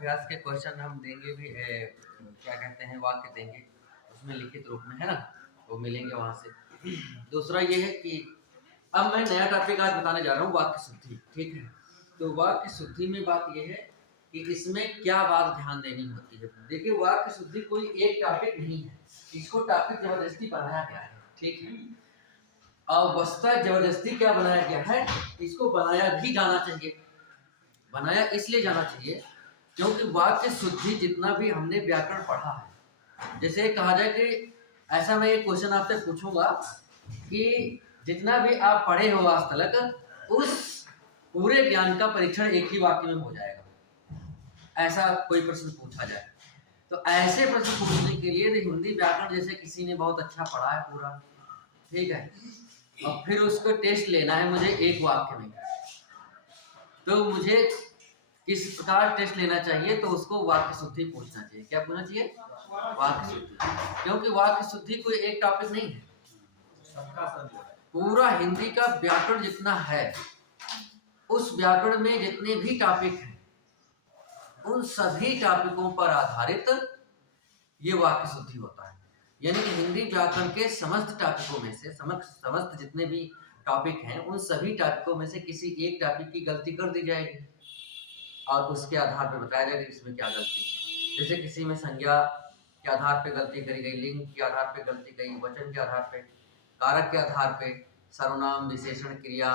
अभ्यास के क्वेश्चन हम देंगे भी क्या कहते हैं वाक्य देंगे उसमें लिखित रूप में, है ना, वो मिलेंगे वहां से। दूसरा ये है कि अब मैं नया टॉपिक आज बताने जा रहा हूँ, वाक्य शुद्धि। ठीक है, तो वाक्य शुद्धि में बात ये है कि इसमें क्या बात ध्यान देनी होती है। देखिए, वाक्य शुद्धि कोई एक टॉपिक नहीं है, इसको टॉपिक जबरदस्ती बनाया गया है। ठीक है, और वस्तुतः जबरदस्ती क्या बनाया गया है, इसको बनाया भी जाना चाहिए। बनाया इसलिए जाना चाहिए क्योंकि वाक्य शुद्धि जितना भी हमने व्याकरण पढ़ा है, जैसे कहा जाए कि ऐसा मैं एक क्वेश्चन आपसे पूछूंगा कि जितना भी आप पढ़े हो आज तक उस पूरे ज्ञान का परीक्षण एक ही वाक्य में हो जाएगा, ऐसा कोई प्रश्न पूछा जाए तो ऐसे प्रश्न पूछने के लिए हिंदी व्याकरण जैसे किसी ने बहुत अच्छा पढ़ा है पूरा, ठीक है, और फिर उसको टेस्ट लेना है मुझे एक वाक्य में, तो मुझे किस प्रकार टेस्ट लेना चाहिए, तो उसको वाक्य शुद्धि पूछना चाहिए। क्या पूछना चाहिए? वाक्य शुद्धि, क्योंकि वाक्य शुद्धि कोई एक टॉपिक नहीं है, पूरा हिंदी का व्याकरण जितना है, उस व्याकरण में जितने भी टॉपिक हैं उन सभी टॉपिकों पर आधारित ये वाक्य शुद्धि होता है। यानी कि हिंदी व्याकरण के समस्त टॉपिकों में से समस्त जितने भी टॉपिक हैं उन सभी टॉपिकों में से किसी एक टॉपिक की गलती कर दी जाएगी और उसके आधार पर बताया जाएगा कि इसमें क्या गलती है। जैसे किसी में संज्ञा के आधार पर गलती करी गई, लिंग के आधार पर गलती गई, वचन के आधार पर, कारक के आधार पर, सर्वनाम, विशेषण, क्रिया,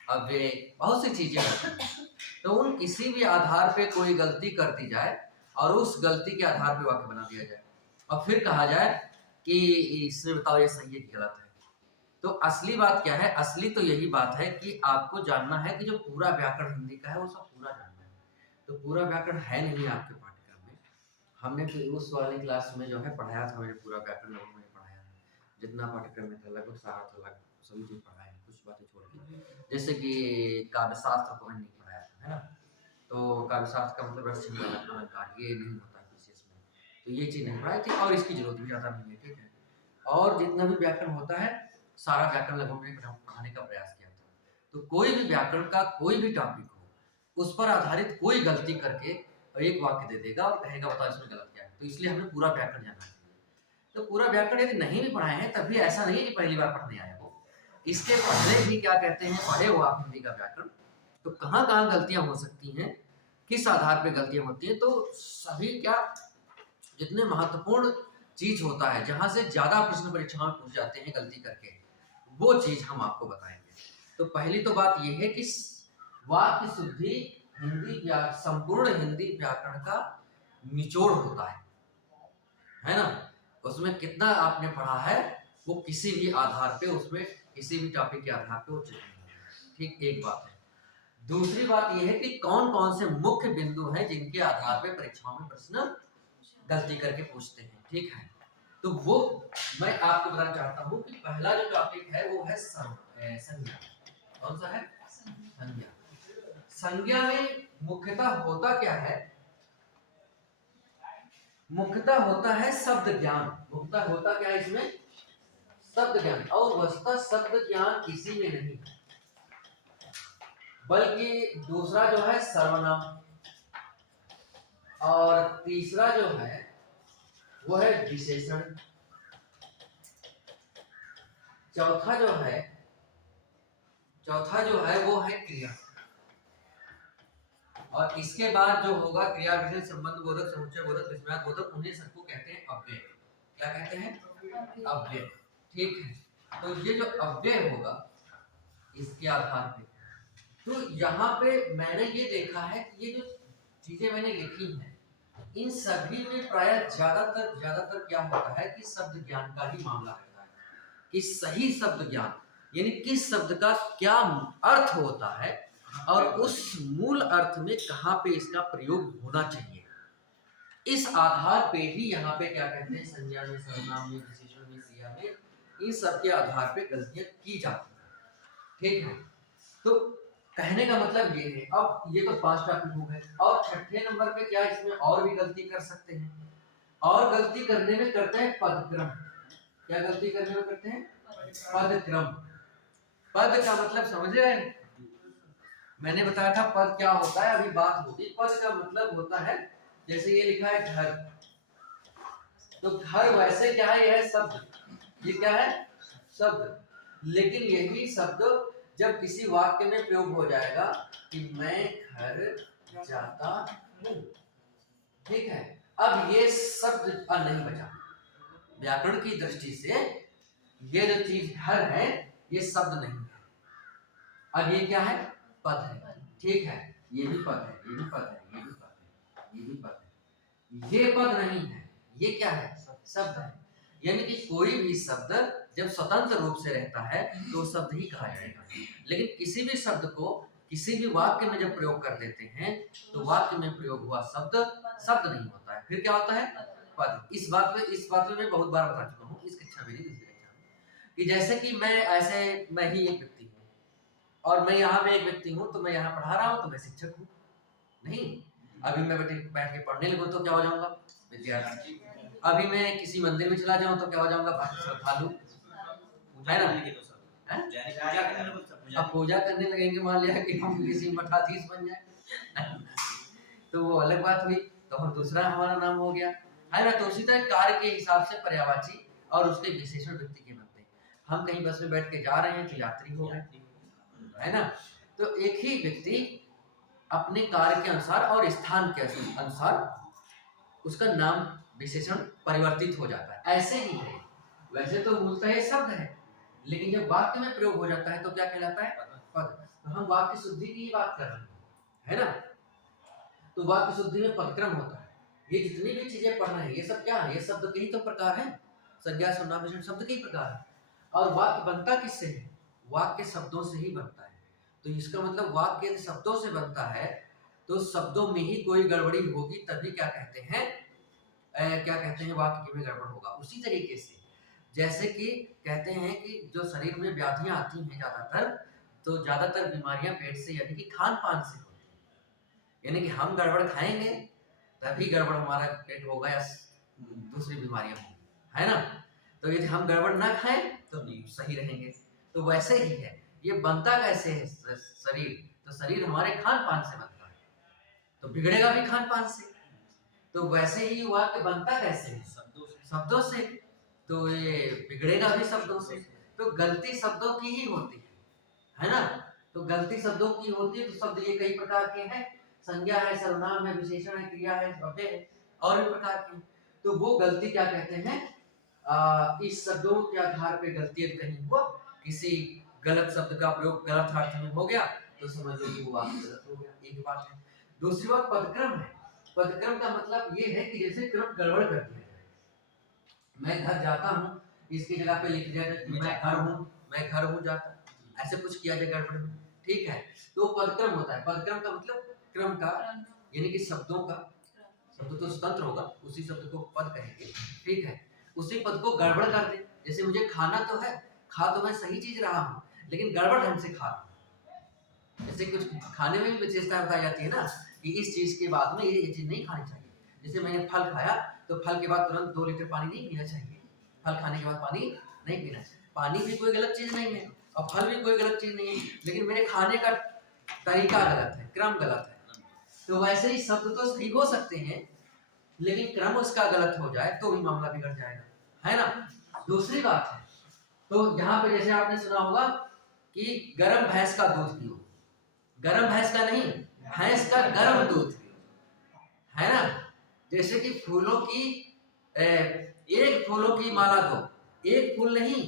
अव्यय, बहुत सी चीजें होती हैं। तो उन किसी भी आधार पे कोई गलती कर दी जाए और उस गलती के आधार पे वाक्य बना दिया जाए और फिर कहा जाए कि इसमें बताओ ये सही है कि गलत है। तो असली बात क्या है? असली तो यही बात है कि आपको जानना है कि जो पूरा व्याकरण हिंदी का है वो सब पूरा जानना है। तो पूरा व्याकरण है नहीं आपके पाठ्यक्रम में। हमने फिर उस वाली क्लास में जो है पढ़ाया था, मैंने पूरा व्याकरण लगभग मैंने पढ़ाया है, जितना पाठ्यक्रम में था लगभग सारा था, लगभग सभी चीज पढ़ाए हैं, कुछ बातें छोड़ के। जैसे कि काव्य शास्त्र को मैंने नहीं पढ़ाया था, है ना, तो काव्य शास्त्र का मतलब रस अलंकार ये नहीं होता है विशेष में, तो ये चीज नहीं पढ़ाई थी और इसकी जरूरत भी ज्यादा नहीं है। ठीक है, और जितना भी व्याकरण होता है सारा व्याकरण लगभग मैंने पढ़ाने का प्रयास किया था। तो कोई भी व्याकरण का कोई भी टॉपिक हो उस पर आधारित कोई गलती करके एक वाक्य दे देगा और कहेगा बताओ इसमें गलत क्या है। तो इसलिए हमें पूरा व्याकरण जानना चाहिए। तो पूरा व्याकरण यदि नहीं भी पढ़ाए हैं तभी ऐसा नहीं है कि पहली बार पढ़ने आए हो, इसके पहले भी क्या कहते हैं पढ़े हो आप हिंदी का व्याकरण, तो कहाँ कहाँ गलतियां हो सकती हैं, किस आधार पे गलतियां होती हैं, तो सभी क्या जितने महत्वपूर्ण चीज होता है जहां से ज्यादा प्रश्न परीक्षा में पूछ जाते हैं गलती करके, वो चीज हम आपको बताएंगे। तो पहली तो बात यह है कि वाक्य शुद्धि संपूर्ण हिंदी व्याकरण का निचोड़ होता है ना, उसमें कितना आपने पढ़ा है वो किसी भी आधार पे, उसमें किसी भी टॉपिक के आधार पे वो चेंज नहीं है। ठीक, एक बात है। दूसरी बात यह है कि कौन कौन से मुख्य बिंदु हैं जिनके आधार पे परीक्षाओं में प्रश्न गलती करके पूछते हैं। ठीक है, तो वो मैं आपको बताना चाहता हूँ कि पहला जो टॉपिक है वो है संज्ञा। कौन सा है? संज्ञा। संज्ञा में मुख्यतः होता क्या है? मुख्यतः होता है शब्द ज्ञान। मुख्यतः होता क्या है इसमें? शब्द ज्ञान। और वस्तुतः शब्द ज्ञान किसी में नहीं बल्कि दूसरा जो है सर्वनाम, और तीसरा जो है वो है विशेषण, चौथा जो है वो है क्रिया, और इसके बाद जो होगा क्रिया विशेषण संबंध बोधक समुच्चय बोधक विस्मयार्थ बोधक, उन्हें सबको कहते हैं अव्यय। क्या कहते हैं? अव्यय। ठीक है, तो ये जो अव्यय होगा इसके आधार पे, तो यहाँ पे मैंने ये देखा है कि ये जो चीजें मैंने लिखी हैं इन सभी में प्रायः ज्यादातर क्या होता है कि शब्द ज्ञान का ही मामला रहता है कि सही शब्द ज्ञान, यानी किस शब्द का क्या अर्थ होता है और उस मूल अर्थ में कहाँ पे इसका प्रयोग होना चाहिए, इस आधार पे ही यहाँ पे क्या कहते हैं संज्ञा में, सर्वनाम में, विशेषण में, क्रिया में, इन सब के आधार पे गलतियां की जाती हैं। ठीक है, तो कहने का मतलब ये है, अब ये तो 5 टॉपिक हो गए, और छठे नंबर पे क्या इसमें और भी गलती कर सकते हैं, और गलती करने में करते हैं पदक्रम। क्या गलती करने में करते हैं? पदक्रम। पद का मतलब समझ रहे हैं? मैंने बताया था पद क्या होता है, अभी बात होगी। पद का मतलब होता है, जैसे ये लिखा है घर, तो घर वैसे क्या है, यह शब्द, ये क्या है, शब्द। लेकिन यही शब्द जब किसी वाक्य में प्रयोग हो जाएगा कि मैं घर जाता हूं, ठीक है, अब ये शब्द नहीं बचा। व्याकरण की दृष्टि से ये जो चीज घर है ये शब्द नहीं है, अब ये क्या है, पद है, ठीक है, ये भी पद है, ये भी पद है, ये भी पद है, ये भी पद है, ये पद नहीं है, ये क्या है, शब्द है। यानी कि कोई भी शब्द जब स्वतंत्र रूप से रहता है तो शब्द ही कहा जाएगा, लेकिन किसी भी शब्द को किसी भी वाक्य में जब प्रयोग कर देते हैं तो वाक्य में प्रयोग हुआ शब्द शब्द नहीं होता है, फिर क्या होता है, पद। इस बात में मैं बहुत बार बता चुका हूँ इस कक्षा में, दूसरी कक्षा में, कि जैसे कि मैं ही एक व्यक्ति हूँ और मैं यहाँ पे एक व्यक्ति हूँ, तो मैं यहाँ पढ़ा रहा हूँ तो मैं शिक्षक हूँ नहीं। अभी मैं बैठ के पढ़ने लगूँ तो क्या हो जाऊंगा, विद्यार्थी। अभी मैं किसी मंदिर में चला जाऊं तो क्या हो जाऊंगा, श्रद्धालु, है ना। अब पूजा करने लगेंगे, मान लिया कि हम किसी मठाधीश बन जाए तो वो अलग बात हुई, तो हम दूसरा हमारा नाम हो गया, है ना। तो उसी तरह कार्य के हिसाब से पर्यायवाची और उसके विशेषण व्यक्ति के बनते हैं। हम कहीं बस में बैठ के जा रहे हैं तो यात्री हो गए, है ना। तो एक ही व्यक्ति अपने कार्य के अनुसार और स्थान के अनुसार उसका नाम विशेषण परिवर्तित हो जाता है। ऐसे ही है, वैसे तो मूलतः ये शब्द है, लेकिन जब वाक्य में प्रयोग हो जाता है तो क्या कहलाता है, पद। तो हम वाक्य शुद्धि की बात कर रहे हैं, है ना। तो वाक्य शुद्धि में पदक्रम होता है। ये जितनी भी चीजें पढ़ रहे हैं ये सब क्या है, ये शब्द के ही तो प्रकार है, संज्ञा सर्वनाम विशेषण शब्द के ही प्रकार है। और वाक्य बनता किससे है, वाक्य शब्दों से ही बनता है। तो इसका मतलब वाक्य शब्दों से बनता है तो शब्दों में ही कोई गड़बड़ी होगी, तभी क्या कहते हैं, वाक्य में गड़बड़ होगा। उसी तरीके से जैसे कि कहते हैं कि जो शरीर में व्याधियां आती हैं ज्यादातर बीमारियां पेट से यानी कि खान पान से होती हैं। यानी कि हम गड़बड़ खाएंगे तभी गड़बड़ हमारा पेट होगा या दूसरी बीमारियां होंगी, है ना। तो यदि हम गड़बड़ ना खाएं तो सही रहेंगे। तो वैसे ही है, ये बनता कैसे है शरीर, तो शरीर हमारे खान पान से बनता है, तो बिगड़ेगा भी खान पान से। तो वैसे ही वाक्य बनता कैसे है, शब्दों से, तो ये बिगड़ेगा भी शब्दों से। तो गलती शब्दों की ही होती है ना। तो गलती शब्दों की होती है। तो शब्द ये कई प्रकार के हैं, संज्ञा है, सर्वनाम है, विशेषण है, क्रिया है, अव्यय है, और भी प्रकार के। तो वो गलती क्या कहते हैं, इस शब्दों के आधार पे गलती कहीं हुआ, किसी गलत शब्द का प्रयोग गलत अर्थ में हो गया तो समझ लो कि वो वाक्य गलत हो गया, एक बात है। दूसरी बात पदक्रम है। पदक्रम का मतलब ये है कि जैसे क्रम गड़बड़ कर दिया जाए, मैं घर जाता हूँ इसकी जगह पे लिख दिया जाए मैं घर हूँ जाता, ऐसे कुछ किया जाए गड़बड़ में, ठीक है। तो पदक्रम होता है। पदक्रम का मतलब क्रम का, यानी कि शब्दों का, शब्द तो स्वतंत्र होगा, उसी शब्द को पद कहेंगे, ठीक है। उसी पद को गड़बड़ कर दे, जैसे मुझे खाना तो है, खा तो मैं सही चीज रहा हूँ लेकिन गड़बड़ ढंग से खा रहा हूँ। जैसे कुछ खाने में भी विशेषता बताई जाती है ना कि इस चीज के बाद में ये चीज नहीं खानी चाहिए। जैसे मैंने फल खाया तो फल के बाद तुरंत 2 लीटर पानी नहीं पीना चाहिए, फल खाने के बाद पानी नहीं पीना चाहिए। पानी भी कोई गलत चीज नहीं है और फल भी कोई गलत चीज नहीं है, लेकिन मेरे खाने का तरीका गलत है, क्रम गलत है। तो वैसे ही शब्द तो सही हो सकते हैं लेकिन क्रम उसका गलत हो जाए तो भी मामला बिगड़ जाएगा, है ना। दूसरी बात है, तो यहाँ पे जैसे आपने सुना होगा कि गरम भैंस का दूध पियो, गरम भैंस का नहीं, भैंस का गरम दूध पियो, है ना। जैसे कि फूलों की एक फूलों की माला दो, एक फूल नहीं,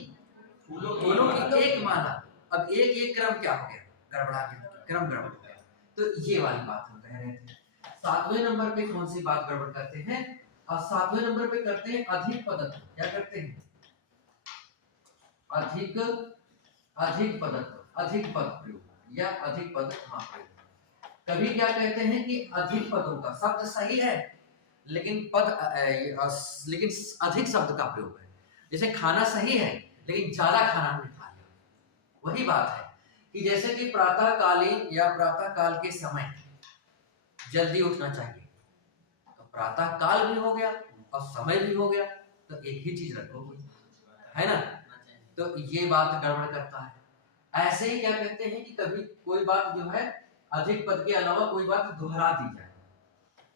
फूलों की एक माला। अब एक क्रम क्या हो गया, गड़बड़ा गया, क्रम गड़बड़ हो गया। तो ये वाली बात हम कह रहे थे। 7वें नंबर पे कौन सी बात गड़बड़ करते हैं, और 7वें नंबर पे करते हैं अधिक पदत्व। क्या करते हैं, अधिक पदत्व, अधिक पद प्रयोग या अधिक पद प्रयोग। कभी क्या कहते हैं कि अधिक पदों का शब्द सही है लेकिन लेकिन अधिक शब्द का प्रयोग है। जैसे खाना सही है लेकिन ज्यादा खाना हमने खा लिया। वही बात है कि जैसे कि प्रातःकालीन या प्रातः काल के समय जल्दी उठना चाहिए, तो प्रातः काल भी हो गया और समय भी हो गया, तो एक ही चीज रखोगे, है ना। तो ये बात गड़बड़ करता है। ऐसे ही क्या कहते हैं कि कभी कोई बात जो है अधिक पद के अलावा कोई बात दोहरा दी जाए।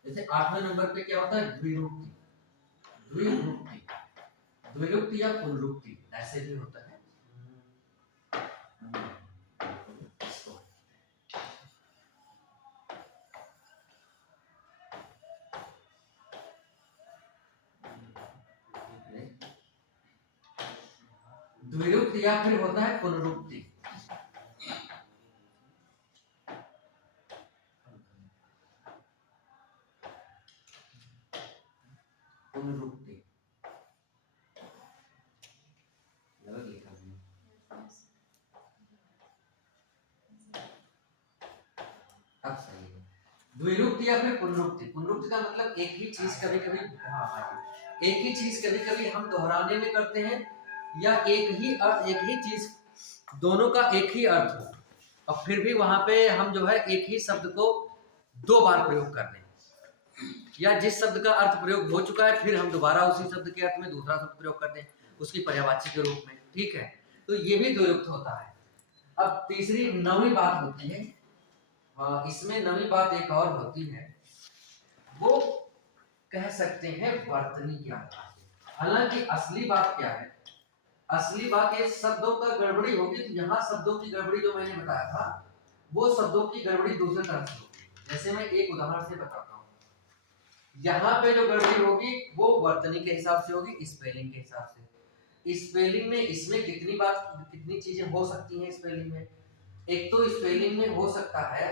जैसे 8वें नंबर पे क्या होता है, द्विरूक्ति, द्विरूक्ति, द्विरूक्ति या पुनरुक्ति ऐसे भी होता है। द्विरूक्ति या फिर होता है पुनरुक्ति। पुनरुक्ति लिखा अब सही है। द्विरूक्ति या फिर पुनरुक्ति, पुनरुक्ति का मतलब एक ही चीज कभी कभी, एक ही चीज कभी कभी हम दोहराने में करते हैं, या एक ही अर्थ, एक ही चीज दोनों का एक ही अर्थ हो और फिर भी वहां पे हम जो है एक ही शब्द को दो बार प्रयोग कर रहे हैं, या जिस शब्द का अर्थ प्रयोग हो चुका है फिर हम दोबारा उसी शब्द के अर्थ में दूसरा शब्द प्रयोग करते हैं उसकी पर्यायवाची के रूप में। ठीक है, तो ये भी द्विरूक्त होता है। अब तीसरी नवीं बात होती है, इसमें नवीं बात एक और होती है, वो कह सकते हैं वर्तनी के आधार पे। हालांकि असली बात क्या है, असली बात ये शब्दों का गड़बड़ी होगी, तो यहाँ शब्दों की गड़बड़ी जो मैंने बताया था वो शब्दों की गड़बड़ी दूसरे तरह से होगी। जैसे मैं एक उदाहरण से बताता हूँ, यहाँ पे जो गड़बड़ी होगी वो वर्तनी के हिसाब से होगी, स्पेलिंग के हिसाब से। स्पेलिंग में इसमें कितनी चीजें हो सकती हैं स्पेलिंग में। एक तो स्पेलिंग में हो सकता है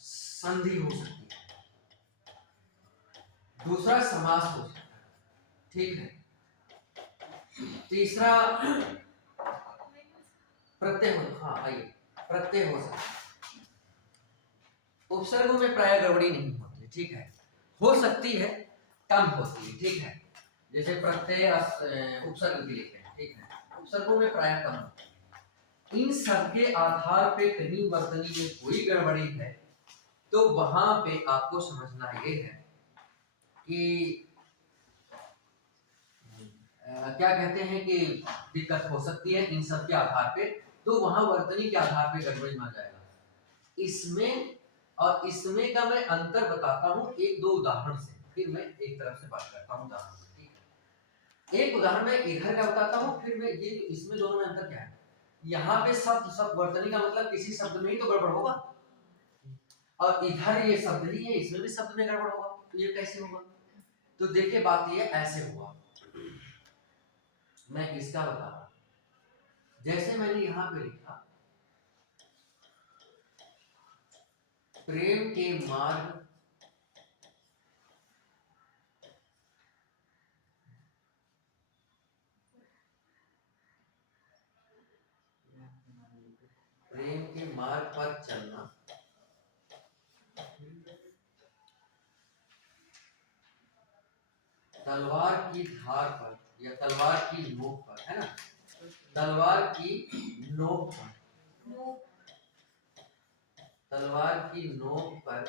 संधि हो सकती है, दूसरा समास हो सकता है, ठीक है, तीसरा प्रत्यय हो, हाँ आइए, प्रत्यय हो सकता है। उपसर्गों में प्राय गड़बड़ी नहीं होती, ठीक है, हो सकती है, कम होती है, ठीक है, जैसे प्रत्यय उपसर्ग भी लिखते हैं, ठीक है, उपसर्गों में प्राय कम होती है। इन सब के आधार पे कहीं वर्तनी में कोई गड़बड़ी है तो वहां पे आपको समझना ये है कि क्या कहते हैं कि दिक्कत हो सकती है इन सब के आधार पे, तो वहां वर्तनी के आधार पे गड़बड़ी मान जाएगा। इसमें और इसमें का मैं अंतर बताता हूँ एक दो उदाहरण से, फिर मैं एक तरफ से बात करता हूँ उदाहरण से, ठीक है। एक उदाहरण मैं इधर का बताता हूँ, फिर मैं ये इसमें दोनों में अंतर क्या है। यहाँ पे शब्द वर्तनी का मतलब किसी शब्द में ही तो गड़बड़ होगा, और इधर ये शब्द ही है, इसमें भी शब्द में गड़बड़ होगा, तो ये कैसे होगा। तो देखिए बात ये ऐसे हुआ, मैं इसका बता रहा हूं। जैसे मैंने यहां पे लिखा प्रेम के मार्ग पर चलना, तलवार की धार पर या तलवार की नोक पर, है ना, तलवार की नोक पर, तलवार की नोक पर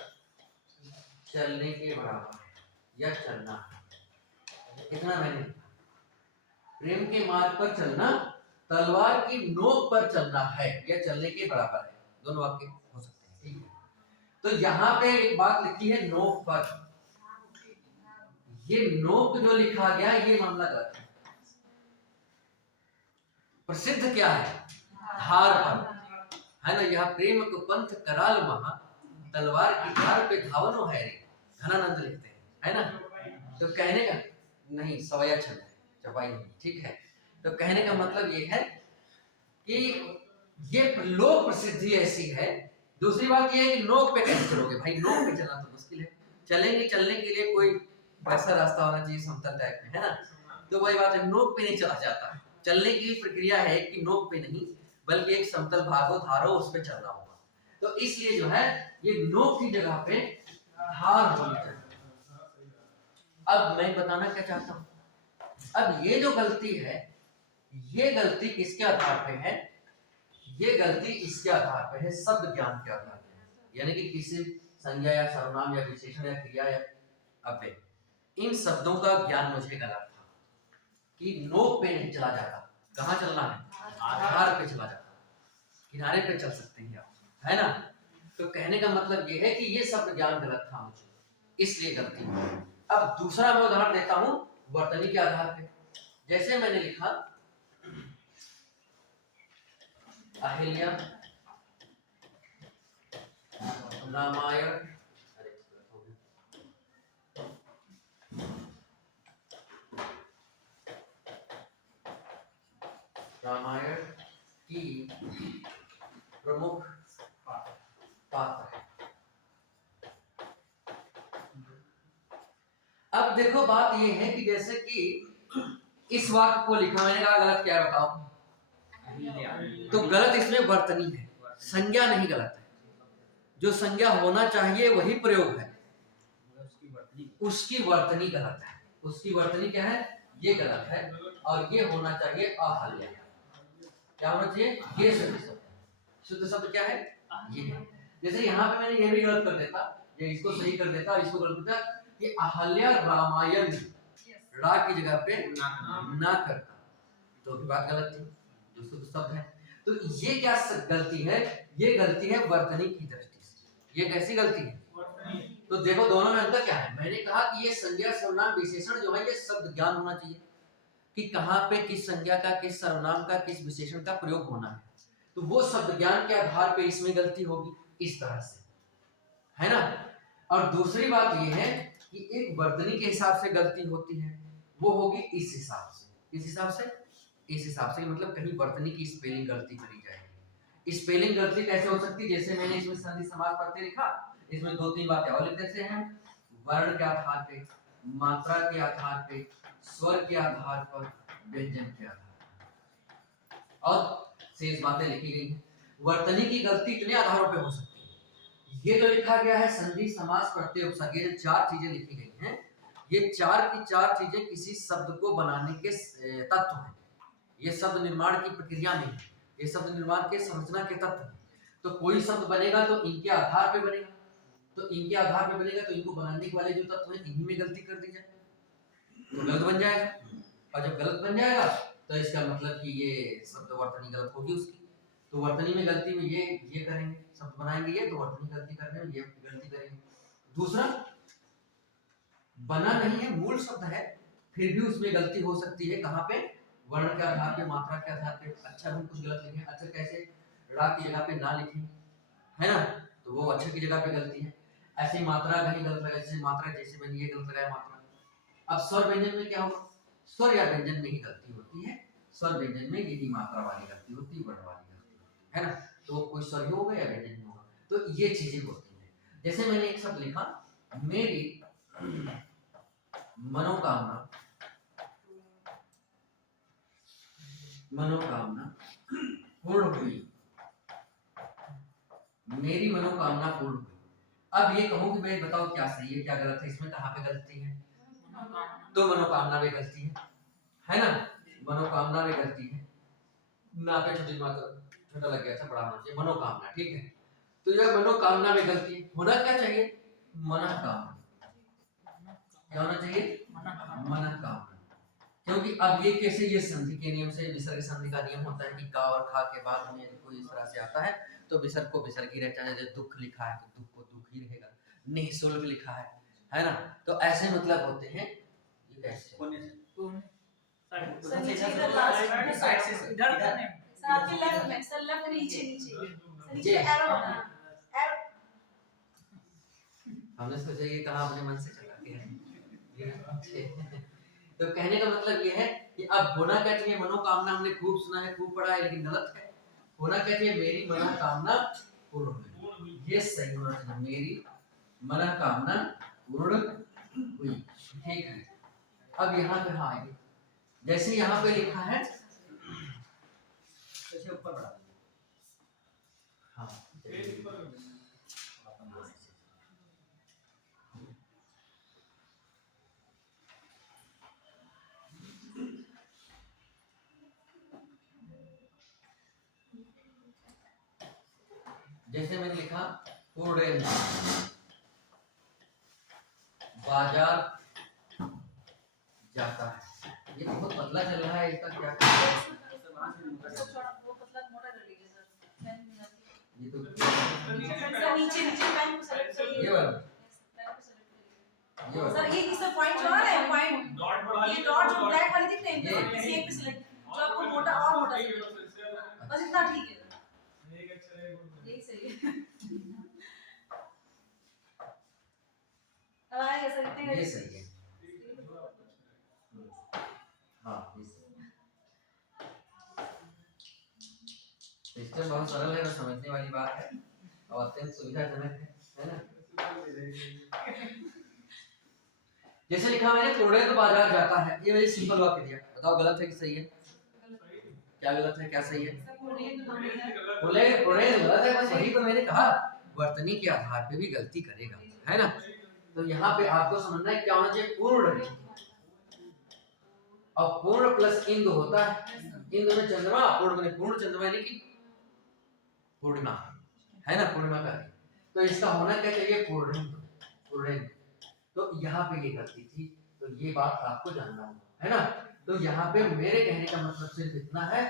चलने के बराबर है या चलना है। इतना मैंने प्रेम के मार्ग पर चलना तलवार की नोक पर चलना है या चलने के बराबर है, दोनों वाक्य हो सकते हैं, ठीक है। तो यहाँ पे एक बात लिखी है नोक पर, ये नोक जो लिखा गया ये मामला गलत है। प्रसिद्ध क्या है, धार पर, है ना, यह प्रेम को पंथ कराल महा तलवार की धार पे धावनो है रे, घनानंद लिखते हैं, है ना। तो कहने का नहीं, सवया छंद चपाई नहीं, ठीक है। तो कहने का मतलब ये है कि ये लोक प्रसिद्धि ऐसी है। दूसरी बात ये है कि नोक पे कैसे चलोगे भाई, नोक पे चलना तो मुश्किल है, चलेंगे चलने के लिए कोई वैसा रास्ता होना चाहिए समतल टाइप में, है ना। तो वही बात है, नोक पे नहीं चला जाता, चलने की प्रक्रिया है कि नोक पे नहीं बल्कि एक समतल भाग हो, धार हो, उस पे चलना होगा। तो इसलिए जो है ये नोक की जगह पे धार होनी चाहिए। अब मैं बताना क्या चाहता हूं, अब ये जो गलती है ये गलती किसके आधार पे है, ये गलती इसके आधार पे है, शब्द ज्ञान के आधार पे, यानी कि किसी संज्ञा या सर्वनाम या विशेषण या क्रिया या अव्यय, इन शब्दों का ज्ञान मुझे गलत था कि नोक पे नहीं चला जाता, कहाँ चलना है, आधार पे चला जाता, किनारे पे चल सकते हैं आप, है ना। तो कहने का मतलब ये है कि ये शब्द ज्ञान गलत था मुझे, इसलिए गलती हुई। अब दूसरा मैं उदाहरण देता हूं वर्तनी के आधार पे। जैसे मैंने लिखा अहिल्या रामायण, रामायण की प्रमुख पात्र है। अब देखो बात ये है कि जैसे कि इस वाक्य को लिखा, मैंने कहा गलत क्या है बताओ, तो गलत इसमें वर्तनी है, संज्ञा नहीं गलत है। जो संज्ञा होना चाहिए वही प्रयोग है, उसकी वर्तनी गलत है। उसकी वर्तनी क्या है, ये गलत है, और ये होना चाहिए अहल्या। क्या होना चाहिए, ये शुद्ध शब्द क्या है, ये है। जैसे यहाँ पे मैंने ये भी गलत कर देता, ये इसको सही कर देता, इसको गलत करता कि अहल्या रामायण, रा की जगह पे ना करता, तो भी बात गलत थी, जो शुद्ध शब्द है। तो ये क्या गलती है, ये गलती है वर्तनी की दृष्टि से। ये कैसी गलती है, तो देखो दोनों में अंतर क्या है। मैंने कहा कि ये संज्ञा सर्वनाम विशेषण जो है ये शब्द ज्ञान होना चाहिए कि कहाँ पे किस संज्ञा का, किस सर्वनाम का, किस विशेषण का प्रयोग होना है। तो वो शब्द ज्ञान के आधार पे इसमें गलती होगी इस तरह से, है ना। और दूसरी बात ये है कि एक वर्तनी के हिसाब से गलती होती है, वो होगी इस हिसाब से। इस हिसाब से, इस हिसाब से मतलब कहीं वर्तनी की स्पेलिंग गलती करी जाएगी। स्पेलिंग गलती कैसे हो सकती है, जैसे मैंने इसमें संधि समास पढ़ते लिखा, इसमें दो तीन बातें और लिख देते हैं, वर्ण के आधार पे, मात्रा के आधार पे, स्वर के आधार पर, व्यंजन के आधार पर, और शेष बातें लिखी गई हैं। वर्तनी की गलती इतने आधारों पे हो सकती है। ये जो लिखा गया है संधि समास प्रत्यय उपसर्ग, ये चार चीजें लिखी गई हैं, ये चार की चार चीजें किसी शब्द को बनाने के तत्व हैं। ये शब्द निर्माण की प्रक्रिया में है, ये शब्द निर्माण के संरचना के तत्व हैं। तो कोई शब्द बनेगा तो इनके आधार पे बनेगा, तो इनके आधार पे बनेगा, तो इनको बनाने वाले जो तत्व हैं इन्हीं में गलती कर दी जाए तो गलत बन जाएगा। और जब गलत बन जाएगा तो इसका मतलब कि ये शब्द वर्तनी गलत होगी उसकी। तो वर्तनी में गलती में ये करेंगे, शब्द बनाएंगे ये, तो वर्तनी गलती करने में ये गलती करेंगे। दूसरा, बना नहीं है, मूल शब्द है, फिर भी उसमें गलती हो सकती है। कहाँ पे, वर्ण के आधार पे, मात्रा के आधार पे। अक्षर हम कुछ गलत लिखे, अक्षर कैसे, रा की जगह पे ना लिखे, है ना, तो वो अक्षर की जगह पे गलती है। ऐसे मात्रा कहीं गलत लगा, जैसे मात्रा, जैसे मैंने ये गलत लगाया मात्रा। अब स्वर व्यंजन में क्या होगा, स्वर या व्यंजन में ही गलती होती है। स्वर व्यंजन में यही मात्रा वाली गलती होती है, वर्ण वाली गलती होती है ना। तो कोई स्वर ही होगा या व्यंजन ही होगा, तो ये चीजें होती है। जैसे मैंने एक शब्द लिखा, मेरी मनोकामना, मनोकामना पूर्ण हुई, मेरी मनोकामना पूर्ण हुई। अब ये कहूं कि मैं बताओ क्या सही है क्या गलत है, इसमें कहाँ पे गलती है, तो मनोकामना में गलती है ना, मनोकामना में गलती है। ना पे छोटी मात्रा, छोटा लग गया था, बड़ा होना चाहिए, मनोकामना, ठीक है। तो यह मनोकामना में गलती है, होना क्या चाहिए, मनोकामना। क्या होना चाहिए, मनोकामना। क्योंकि अब ये कैसे, ये संधि के नियम से, विसर्ग संधि का नियम होता है कि का और खा के बाद में कोई इस तरह से आता है तो विसर्ग को विसर्ग ही रहता है। जैसे दुख लिखा है तो दुख को दुख ही रहेगा, निःशुल्क लिखा है ना, तो ऐसे मतलब होते हैं। ये कैसे हमने सोचा ये कहा अपने मन से चला गया। तो कहने का मतलब ये है कि अब होना क्या चाहिए, मनोकामना हमने खूब सुना है, खूब पढ़ा है, लेकिन गलत है। होना क्या चाहिए, मेरी मनोकामना पूर्ण हुई, ये सही होना चाहिए, मेरी मनोकामना पूर्ण हुई, ठीक है। अब यहाँ पे हाँ आएंगे, जैसे यहाँ पे लिखा है, जैसे ऊपर बढ़ा, हाँ जैसे मैंने लिखा पूर्ण बाजार जाता है, ये बहुत पतला चल रहा है, इसका क्या ये तो नीचे पेन को सेलेक्ट करिए। ये वाला सर ये किसका पॉइंट जो आ रहा है, पॉइंट ये डॉट जो ब्लैक वाले दिख रहे हैं, इनको किसी एक पे सिलेक्ट, जो आपको मोटा और मोटा चाहिए, बस इतना ठीक है। यही सही है। अब आएगा सर, इतने ये सही है। हाँ सिस्टम बहुत सरल है और समझने वाली बात है और अत्यंत सुविधाजनक है ना। जैसे लिखा मैंने थोड़े तो बाजार जाता है, ये वही सिंपल वाक्य दिया, बताओ गलत है कि सही है? क्या गलत है क्या सही है? बोले थोड़े गलत है, बस वही तो मैंने कहा, वर्तनी के आधार पे भी गलती करेगा, है ना। तो यहाँ पे आपको समझना है क्या होना चाहिए, पूर्ण। और पूर्ण प्लस इंदु होता है, इंदु में चंद्रमा, पूर्ण में पूर्ण चंद्रमा यानी कि पूर्णिमा, है ना, पूर्णिमा का। तो इसका होना क्या चाहिए, पूर्ण। तो यहाँ पे ये गलती थी, तो ये बात आपको जानना होगा, है ना। तो यहाँ पे मेरे कहने का मतलब सिर्फ इतना है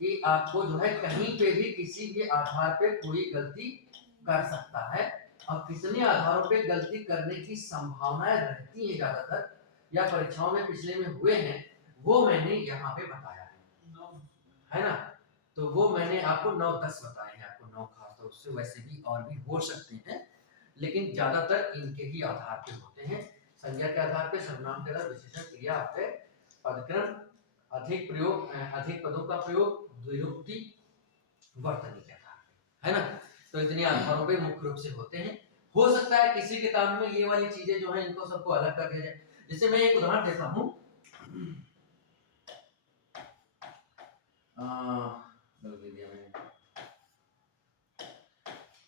कि आपको जो है कहीं पे भी किसी भी आधार पे कोई गलती कर सकता है, और कितने आधारों पे गलती करने की संभावनाएं रहती है ज्यादातर, या परीक्षाओं में पिछले में हुए हैं, वो मैंने यहाँ पे बताया है ना। तो वो मैंने आपको 9-10 बताए हैं, आपको 9 खास तौर से, वैसे भी और भी हो सकते हैं, लेकिन ज्यादातर इनके ही आधार पे होते हैं। संज्ञा के आधार पे, सर्वनाम के आधार, विशेषण, क्रिया, अव्यय, पदक्रम, अधिक प्रयोग, अधिक पदों का प्रयोग, द्विरूपति, वर्तनी के आधार पे, है ना। तो इतने आधारों पे मुख्य रूप से होते हैं। हो सकता है किसी किताब में ये वाली चीजें जो है इनको सबको अलग कर दिया जाए। जैसे मैं एक उदाहरण देता हूँ,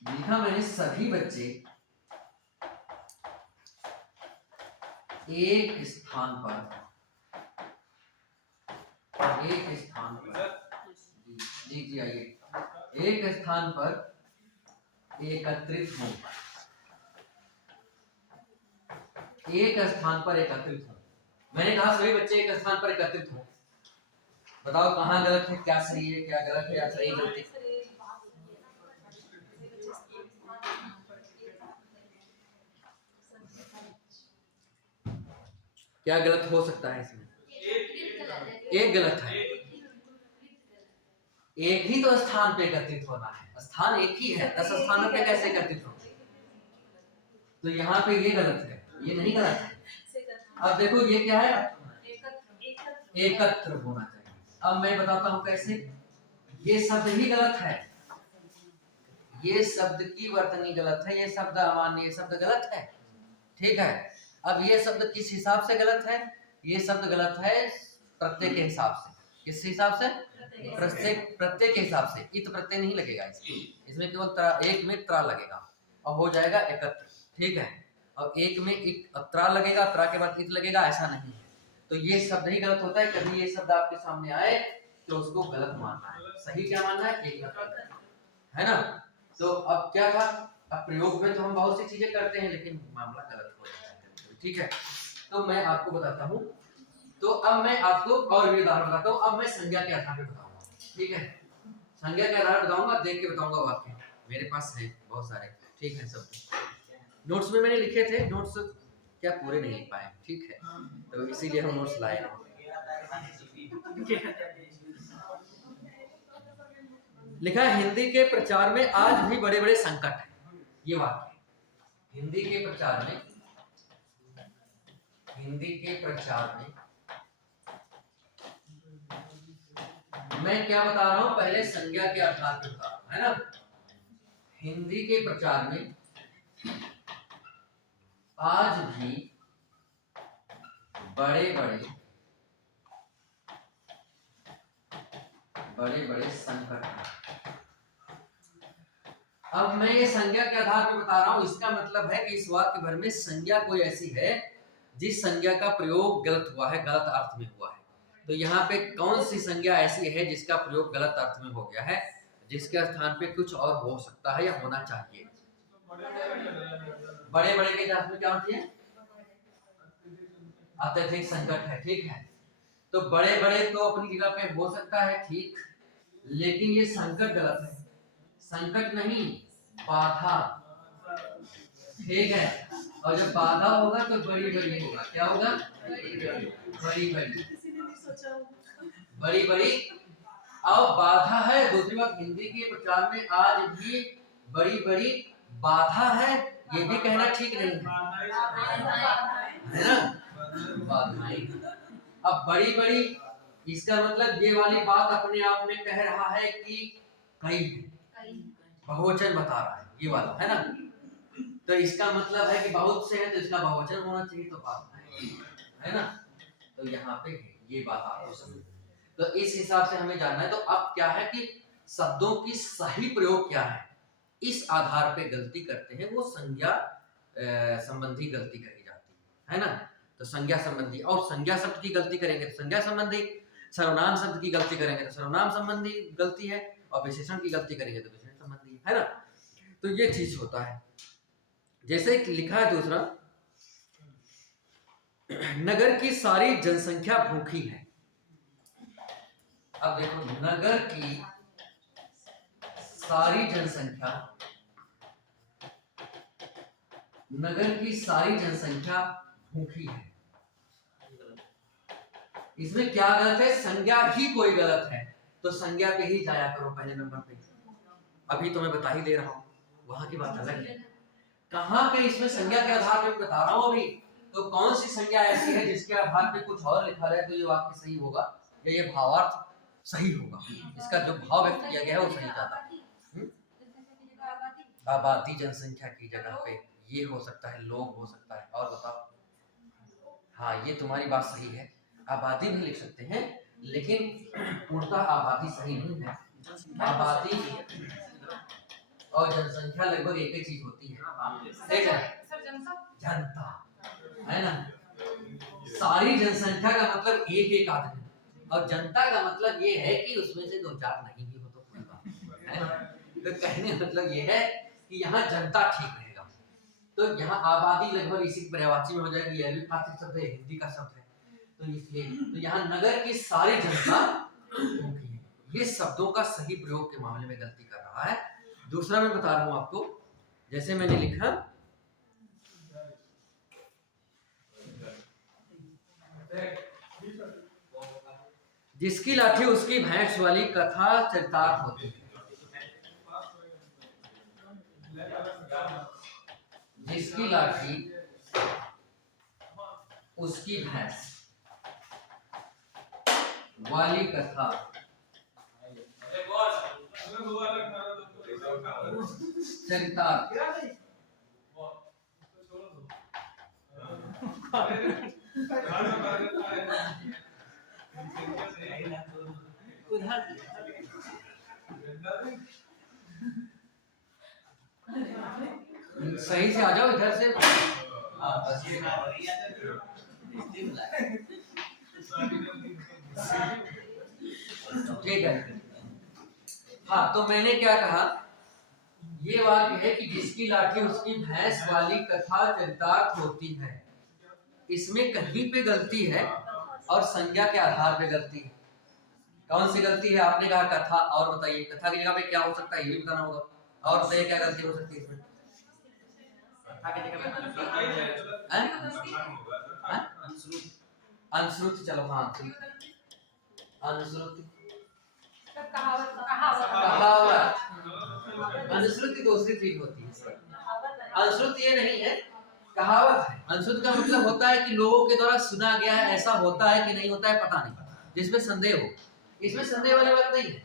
लिखा मैंने सभी बच्चे एक स्थान पर जी आइए, एक स्थान पर एकत्रित हों, एक स्थान पर एकत्रित हों। मैंने कहा सभी बच्चे एक स्थान पर एकत्रित हों, बताओ कहाँ गलत है, क्या सही है, क्या गलत है, या सही गलती, क्या गलत हो सकता है इसमें? एक गलत है, एक ही तो स्थान पे एकत्रित होना है, स्थान एक ही है, 10 स्थानों पे कैसे एकत्रित हो? तो यहाँ पे ये गलत है, ये नहीं गलत है। अब देखो ये क्या है, एकत्र होना चाहिए। अब मैं बताता हूँ कैसे, ये शब्द ही गलत है, ये शब्द की वर्तनी गलत है, ये शब्द अमान्य, ये शब्द गलत है, ठीक है। अब ये शब्द किस हिसाब से गलत है, ये शब्द गलत है प्रत्यय के हिसाब से। किस हिसाब से? प्रत्यय के हिसाब से। इत प्रत्यय नहीं लगेगा इसमें केवल एक में त्रा लगेगा और हो जाएगा एकत्र, ठीक है। और एक में एक त्रा लगेगा, त्रा के बाद इत लगेगा, ऐसा नहीं है। तो ये शब्द ही गलत होता है। कभी ये शब्द आपके सामने आए तो उसको गलत मानना है, सही क्या मानना है, एकत्र, है ना। तो अब क्या था, अब प्रयोग में तो हम बहुत सी चीजें करते हैं, लेकिन मामला गलत हो जाता है, ठीक है। तो मैं आपको बताता हूँ, तो अब मैं आपको और भी उदाहरण बताता हूँ। अब मैं संज्ञा के आधार पे बताऊंगा, ठीक है, संज्ञा के आधार बताऊंगा, देख के बताऊंगा वाक्य, मेरे पास है बहुत सारे, ठीक है। सब नोट्स में मैंने लिखे थे, नोट्स क्या पूरे नहीं लिख पाए, ठीक है, तो इसीलिए हम नोट्स लाए हैं। लिखा है हिंदी के प्रचार में आज भी बड़े बड़े संकट हैं, ये वाक्य। हिंदी के प्रचार में मैं क्या बता रहा हूं, पहले संज्ञा के आधार पर बता रहा हूं, है ना। हिंदी के प्रचार में आज भी बड़े बड़े संकट हैं। अब मैं ये संज्ञा के आधार पर बता रहा हूं, इसका मतलब है कि इस वाक्य भर में संज्ञा कोई ऐसी है जिस संज्ञा का प्रयोग गलत हुआ है, गलत अर्थ में हुआ है। तो यहाँ पे कौन सी संज्ञा ऐसी है जिसका प्रयोग गलत अर्थ में हो गया है, जिसके स्थान पे कुछ और हो सकता है या होना चाहिए। बड़े बड़े के अर्थ में क्या होती है, अत्यधिक संकट है, ठीक है। तो बड़े बड़े तो अपनी जगह पे हो सकता है, ठीक, लेकिन ये संकट गलत है। संकट नहीं, बाधा। ठीक है, और जब बाधा होगा तो बड़ी बड़ी होगा। क्या होगा? बड़ी बड़ी, बड़ी बड़ी। अब बाधा है, दूसरी बात हिंदी के प्रचार में आज भी बड़ी बड़ी बाधा है, ये भी कहना ठीक नहीं है ना, बाधाएं। अब बड़ी बड़ी, इसका मतलब ये वाली बात अपने आप में कह रहा है कि कई, बहुवचन बता रहा है ये वाला, है ना। तो इसका मतलब है कि बहुत से है तो इसका बहुवचन होना चाहिए, तो बात है ना। तो यहाँ पे ये बात आपको समझ, तो इस हिसाब से हमें जानना है। तो अब क्या है कि शब्दों की सही प्रयोग क्या है, इस आधार पे गलती करते हैं, वो संज्ञा संबंधी गलती कही जाती है ना। तो संज्ञा संबंधी, और संज्ञा शब्द की गलती करेंगे तो संज्ञा संबंधी, सर्वनाम शब्द की गलती करेंगे तो सर्वनाम संबंधी गलती है, और विशेषण की गलती करेंगे तो विशेषण संबंधी, है ना। तो ये चीज होता है। जैसे लिखा है दूसरा, नगर की सारी जनसंख्या भूखी है। अब देखो, नगर की सारी जनसंख्या, नगर की सारी जनसंख्या भूखी है। इसमें क्या गलत है? संज्ञा ही कोई गलत है, तो संज्ञा पे ही जाया करो पहले नंबर पे। अभी तो मैं बता ही दे रहा हूँ, वहां की बात अलग है। कहाँ पे इसमें संज्ञा के आधार पे बता रहा हूँ अभी। तो कौन सी संज्ञा ऐसी है जिसके आधार पे कुछ और लिखा रहे तो ये वाक्य सही होगा, या ये भावार्थ सही होगा, इसका जो भाव व्यक्त किया गया है वो सही जाता। आबादी जनसंख्या की जगह पे ये हो सकता है, लोग हो सकता है। और बताओ, हाँ ये तुम्हारी बात सही है, आबादी भी लिख सकते हैं, लेकिन पूर्णतः आबादी सही नहीं है। आबादी और जनसंख्या लगभग एक ही चीज होती है, ठीक है, जनता, है ना। सारी जनसंख्या का मतलब एक एक आदमी, और जनता का मतलब ये है कि उसमें से दो चार नहीं भी हो तो कोई बात, है ना। तो कहने का मतलब ये है कि यहाँ जनता ठीक रहेगा। तो यहाँ आबादी लगभग इसी पर्यायवाची में हो जाएगी, यह भी फारसी शब्द है, हिंदी का शब्द है, तो इसलिए तो यहाँ नगर की सारी जनता भूखी है। ये शब्दों का सही प्रयोग के मामले में गलती कर रहा है। दूसरा मैं बता रहा हूँ आपको, जैसे मैंने लिखा, जिसकी लाठी उसकी भैंस वाली कथा चरितार्थ होती है। जिसकी लाठी उसकी भैंस वाली कथा चरितार्थ। सही से आ जाओ इधर से। ठीक है, हाँ तो मैंने क्या कहा, ये वाक्य है कि जिसकी लाठी उसकी भैंस वाली कथा चरितार्थ होती है। इसमें कहीं पे गलती है और संज्ञा के आधार पे गलती है। कौन सी गलती है? आपने कहा कथा, और बताइए कथा की जगह पे क्या हो सकता है, ये भी बताना होगा। और बताइए क्या गलती हो सकती है इसमें? कथा की जगह पे अनुश्रुति, चलो हाँ अनुश्रुति, कहावत। अनुश्रुति दूसरी चीज होती है, अनुश्रुति ये नहीं है, कहावत है। अनुश्रुति का मतलब होता है कि लोगों के द्वारा सुना गया है, ऐसा होता है कि नहीं होता है पता नहीं, जिसमें संदेह हो। इसमें संदेह वाली बात नहीं है,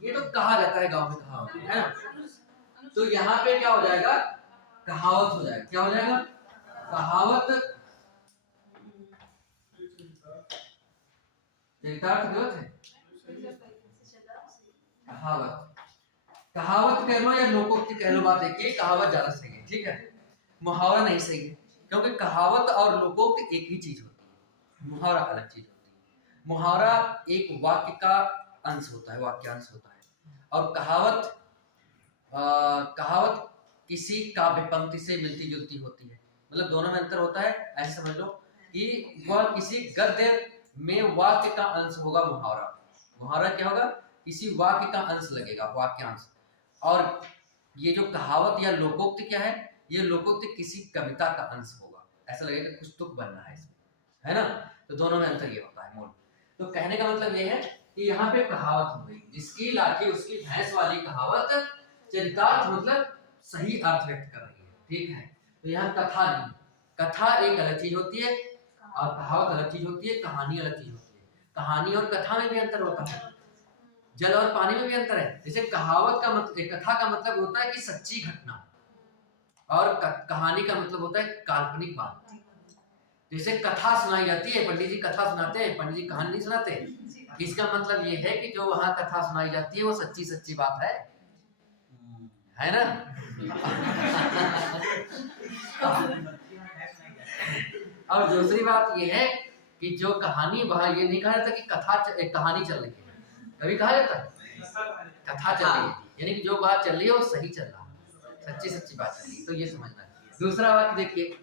ये तो कहा जाता है गांव में, कहावत है ना। तो यहाँ पे क्या हो जाएगा? कहावत हो जाएगा। क्या हो जाएगा? कहावत। चरितार्थ गलत है, कहावत। कहावत कह लो या लोकोक्ति कह लो, बात एक ही, कहावत ज्यादा सही है, ठीक है। मुहावरा नहीं सही है, क्योंकि कहावत और लोकोक्ति एक ही चीज होती है, मुहावरा अलग चीज होती है। मुहावरा एक वाक्य का अंश होता है, वाक्यांश होता है, और कहावत किसी काव्य पंक्ति से मिलती जुलती होती है। मतलब दोनों में अंतर होता है। ऐसे समझ लो कि वह किसी गद्य में वाक्य का अंश होगा मुहावरा। मुहावरा क्या होगा? किसी वाक्य का अंश लगेगा, वाक्यांश। और ये जो कहावत या लोकोक्ति क्या है, ये लोकोक्ति किसी कविता का अंश होगा, ऐसा लगेगा कुछ तुक बनना है इसमें, है ना। तो दोनों में अंतर ये होता है मूल। तो कहने का मतलब ये है कि यहाँ पे कहावत हो गई, जिसकी लाठी उसकी भैंस वाली कहावत चरितार्थ मतलब सही अर्थ व्यक्त कर रही है, ठीक है। तो यहाँ कथा नहीं, कथा एक अलग चीज होती है और कहावत अलग चीज होती है, कहानी अलग चीज होती है। कहानी और कथा में भी अंतर होता है, जल और पानी में भी अंतर है। जैसे कहावत का मतलब, कथा का मतलब होता है कि सच्ची घटना, और कहानी का मतलब होता है काल्पनिक बात। जैसे कथा सुनाई जाती है, पंडित जी कथा सुनाते हैं, पंडित जी कहानी नहीं सुनाते। इसका मतलब ये है कि जो वहां कथा सुनाई जाती है वो सच्ची सच्ची बात है ना। और दूसरी बात ये है कि जो कहानी, वहां ये नहीं कहा जाता कि कहानी चल रही है, कभी कहा जाता है कथा चल रही है, यानी कि जो बात चल रही है वो सही चल रहा है, सच्ची सच्ची बात चल रही है। तो ये समझना है। दूसरा वाक्य देखिए,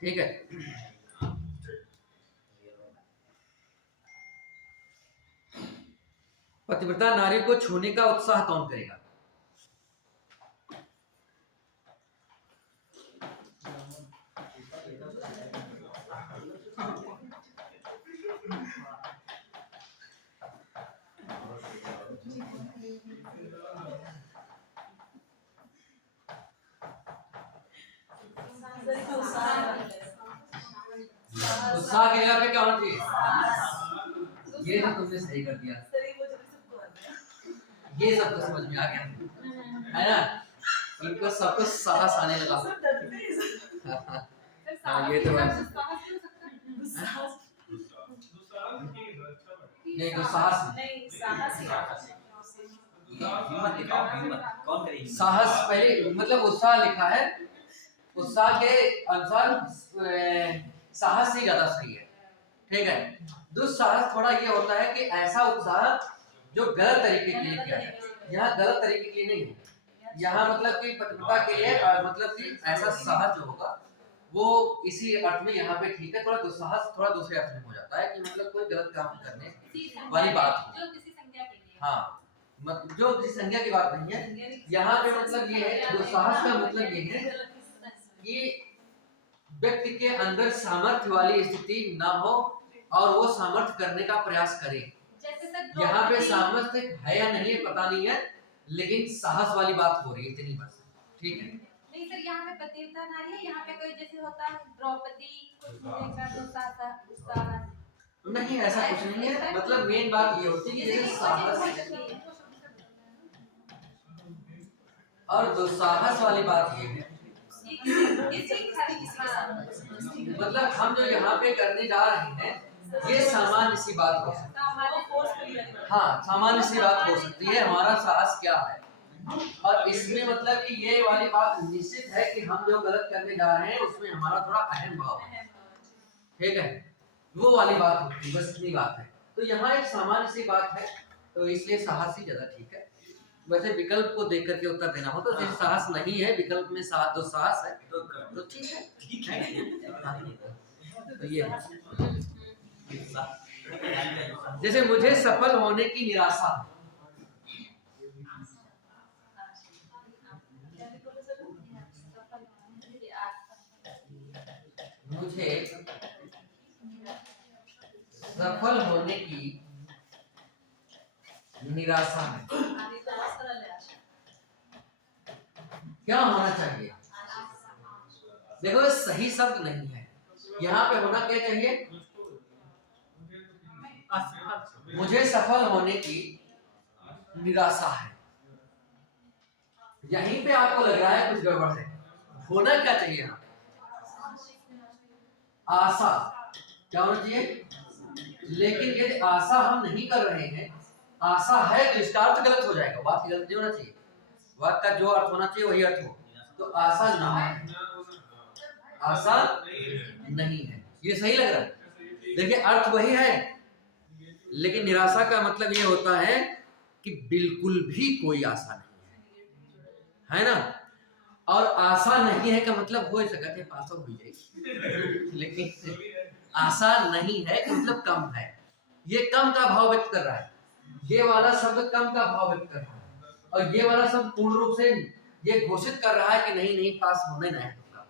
ठीक है। पतिव्रता नारी को छूने का उत्साह कौन करेगा? उत्साह के जगह पे क्या होना चाहिए? ये तो तुमने सही कर दिया, ये सबको समझ में आ गया, है ना। इनको सबको साहस आने लगा। हाँ, ये तो नहीं, साहस पहले मतलब उत्साह लिखा है, उत्साह के अनुसार साहस ही ज्यादा सही है, ठीक है। दुस्साहस थोड़ा ये होता है कि ऐसा उत्साह जो गलत तरीके के लिए किया जाए, यहाँ गलत तरीके के लिए नहीं है, यहाँ मतलब कि पतिव्रता के लिए, मतलब कि ऐसा साहस जो होगा वो इसी अर्थ में यहाँ पे ठीक है। थोड़ा दुस्साहस थोड़ा दूसरे अर्थ में हो जाता है कि मतलब कोई गलत काम करने वाली बात हो, जो किसी संज्ञा के लिए, हाँ, जो किसी संज्ञा की बात नहीं है। यहाँ पे मतलब ये है, दुस्साहस का मतलब ये है कि व्यक्ति के अंदर सामर्थ्य वाली स्थिति ना हो और वो सामर्थ्य करने का प्रयास करे। यहाँ पे सामर्थ्य है या नहीं है पता नहीं है, लेकिन साहस वाली बात हो रही है, इतनी बस, ठीक है। नहीं सर, यहाँ पे पतिव्रता नारी है, यहाँ पे कोई जैसे होता है द्रौपदी, नहीं, ऐसा कुछ नहीं है। मतलब मेन बात ये होती है कि साहस और दुस्साहस वाली बात ये है, मतलब हम जो यहाँ पे करने जा रहे हैं ये सामान्य सी बात हो सकती है, हाँ, सामान्य सी बात हो सकती है। हमारा साहस क्या है, और इसमें मतलब कि ये वाली बात निश्चित है कि हम जो गलत करने जा रहे हैं उसमें हमारा थोड़ा अहम भाव है, ठीक है, वो वाली बात होती है, बस इतनी बात है। तो यहाँ एक सामान्य सी बात है, तो इसलिए साहस ही ज्यादा ठीक है। वैसे विकल्प को देख करके उत्तर देना हो तो जैसे साहस नहीं है, विकल्प में जो साहस है तो ठीक है, ठीक है। तो ये जैसे मुझे सफल होने की निराशा, मुझे सफल होने की निराशा है, क्या होना चाहिए? देखो सही शब्द नहीं है, यहाँ पे होना क्या चाहिए? मुझे सफल होने की निराशा है। यहीं पे आपको लग रहा है कुछ गड़बड़ है, होना क्या चाहिए यहाँ? आशा, क्या होना चाहिए? लेकिन यदि आशा हम नहीं कर रहे हैं, आशा है तो इसका अर्थ गलत हो जाएगा, बात गलत नहीं होना चाहिए, वाक्य का जो अर्थ होना चाहिए वही अर्थ हो। तो आशा ना है, आशा नहीं है, ये सही लग रहा है। देखिए अर्थ वही है, लेकिन निराशा का मतलब ये होता है कि बिल्कुल भी कोई आशा नहीं है ना। और आशा नहीं है का मतलब हो सकता है पास हो जाएगी, लेकिन आशा नहीं है मतलब कम है, ये कम का भाव व्यक्त कर रहा है, ये वाला शब्द कम का भाव व्यक्त कर रहा है, और ये वाला सब पूर्ण रूप से ये घोषित कर रहा है कि नहीं नहीं पास होने नहीं होगा,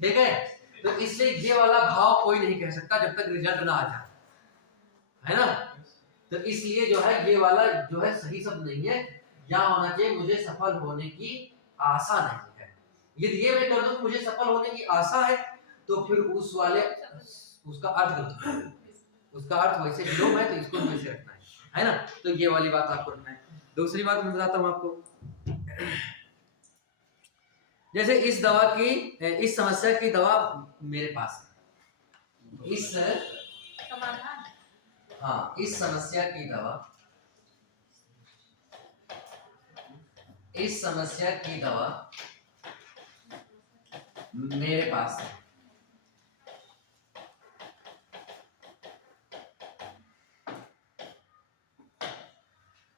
ठीक है। तो इसलिए ये वाला भाव कोई नहीं कह सकता जब तक रिजल्ट ना आ जाए, है ना। तो इसलिए जो है ये वाला जो है सही शब्द नहीं है, या होना चाहिए मुझे सफल होने की आशा नहीं है। यदि ये मैं कर दूं मुझे सफल होने की आशा है तो फिर उस वाले उसका अर्थ गलत है, उसका अर्थ वैसे विलोम है तो इसको वैसे रखना है ना। तो ये वाली बात आपको रखना है। दूसरी बात मैं बताता हूं आपको, जैसे इस दवा की इस समस्या की दवा मेरे पास है, इस हाँ इस समस्या की दवा, इस समस्या की दवा मेरे पास है।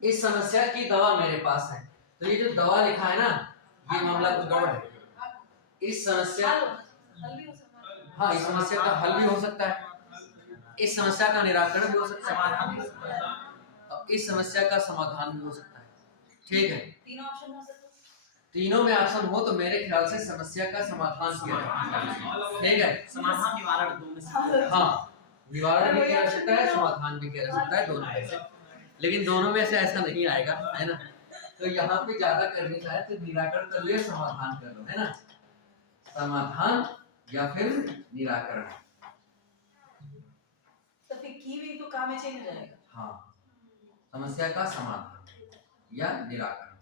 इस समस्या की दवा मेरे पास है। तो ये जो दवा लिखा है ना, ये मामला कुछ गड़बड़ है। इस समस्या हाँ इस समस्या का हल भी हो सकता है, इस समस्या का निराकरण भी हो सकता है, और इस समस्या का समाधान भी हो सकता है, ठीक है। तीनों ऑप्शन हो सकते हैं। तीनों में ऑप्शन हो तो मेरे ख्याल से समस्या का समाधान किया जाए, ठीक है। समाधान निवारण दोनों में से, हाँ निवारण भी किया जा सकता है, समाधान भी किया जा सकता है, दोनों में से, लेकिन दोनों में से ऐसा नहीं आएगा, है ना। तो यहाँ पे ज्यादा करनी चाहे तो निराकरण कर लो या समाधान कर लो, है ना। समाधान या फिर निराकरण, तो फिर की भी तो काम में चेंज हो जाएगा। हाँ समस्या का समाधान या निराकरण।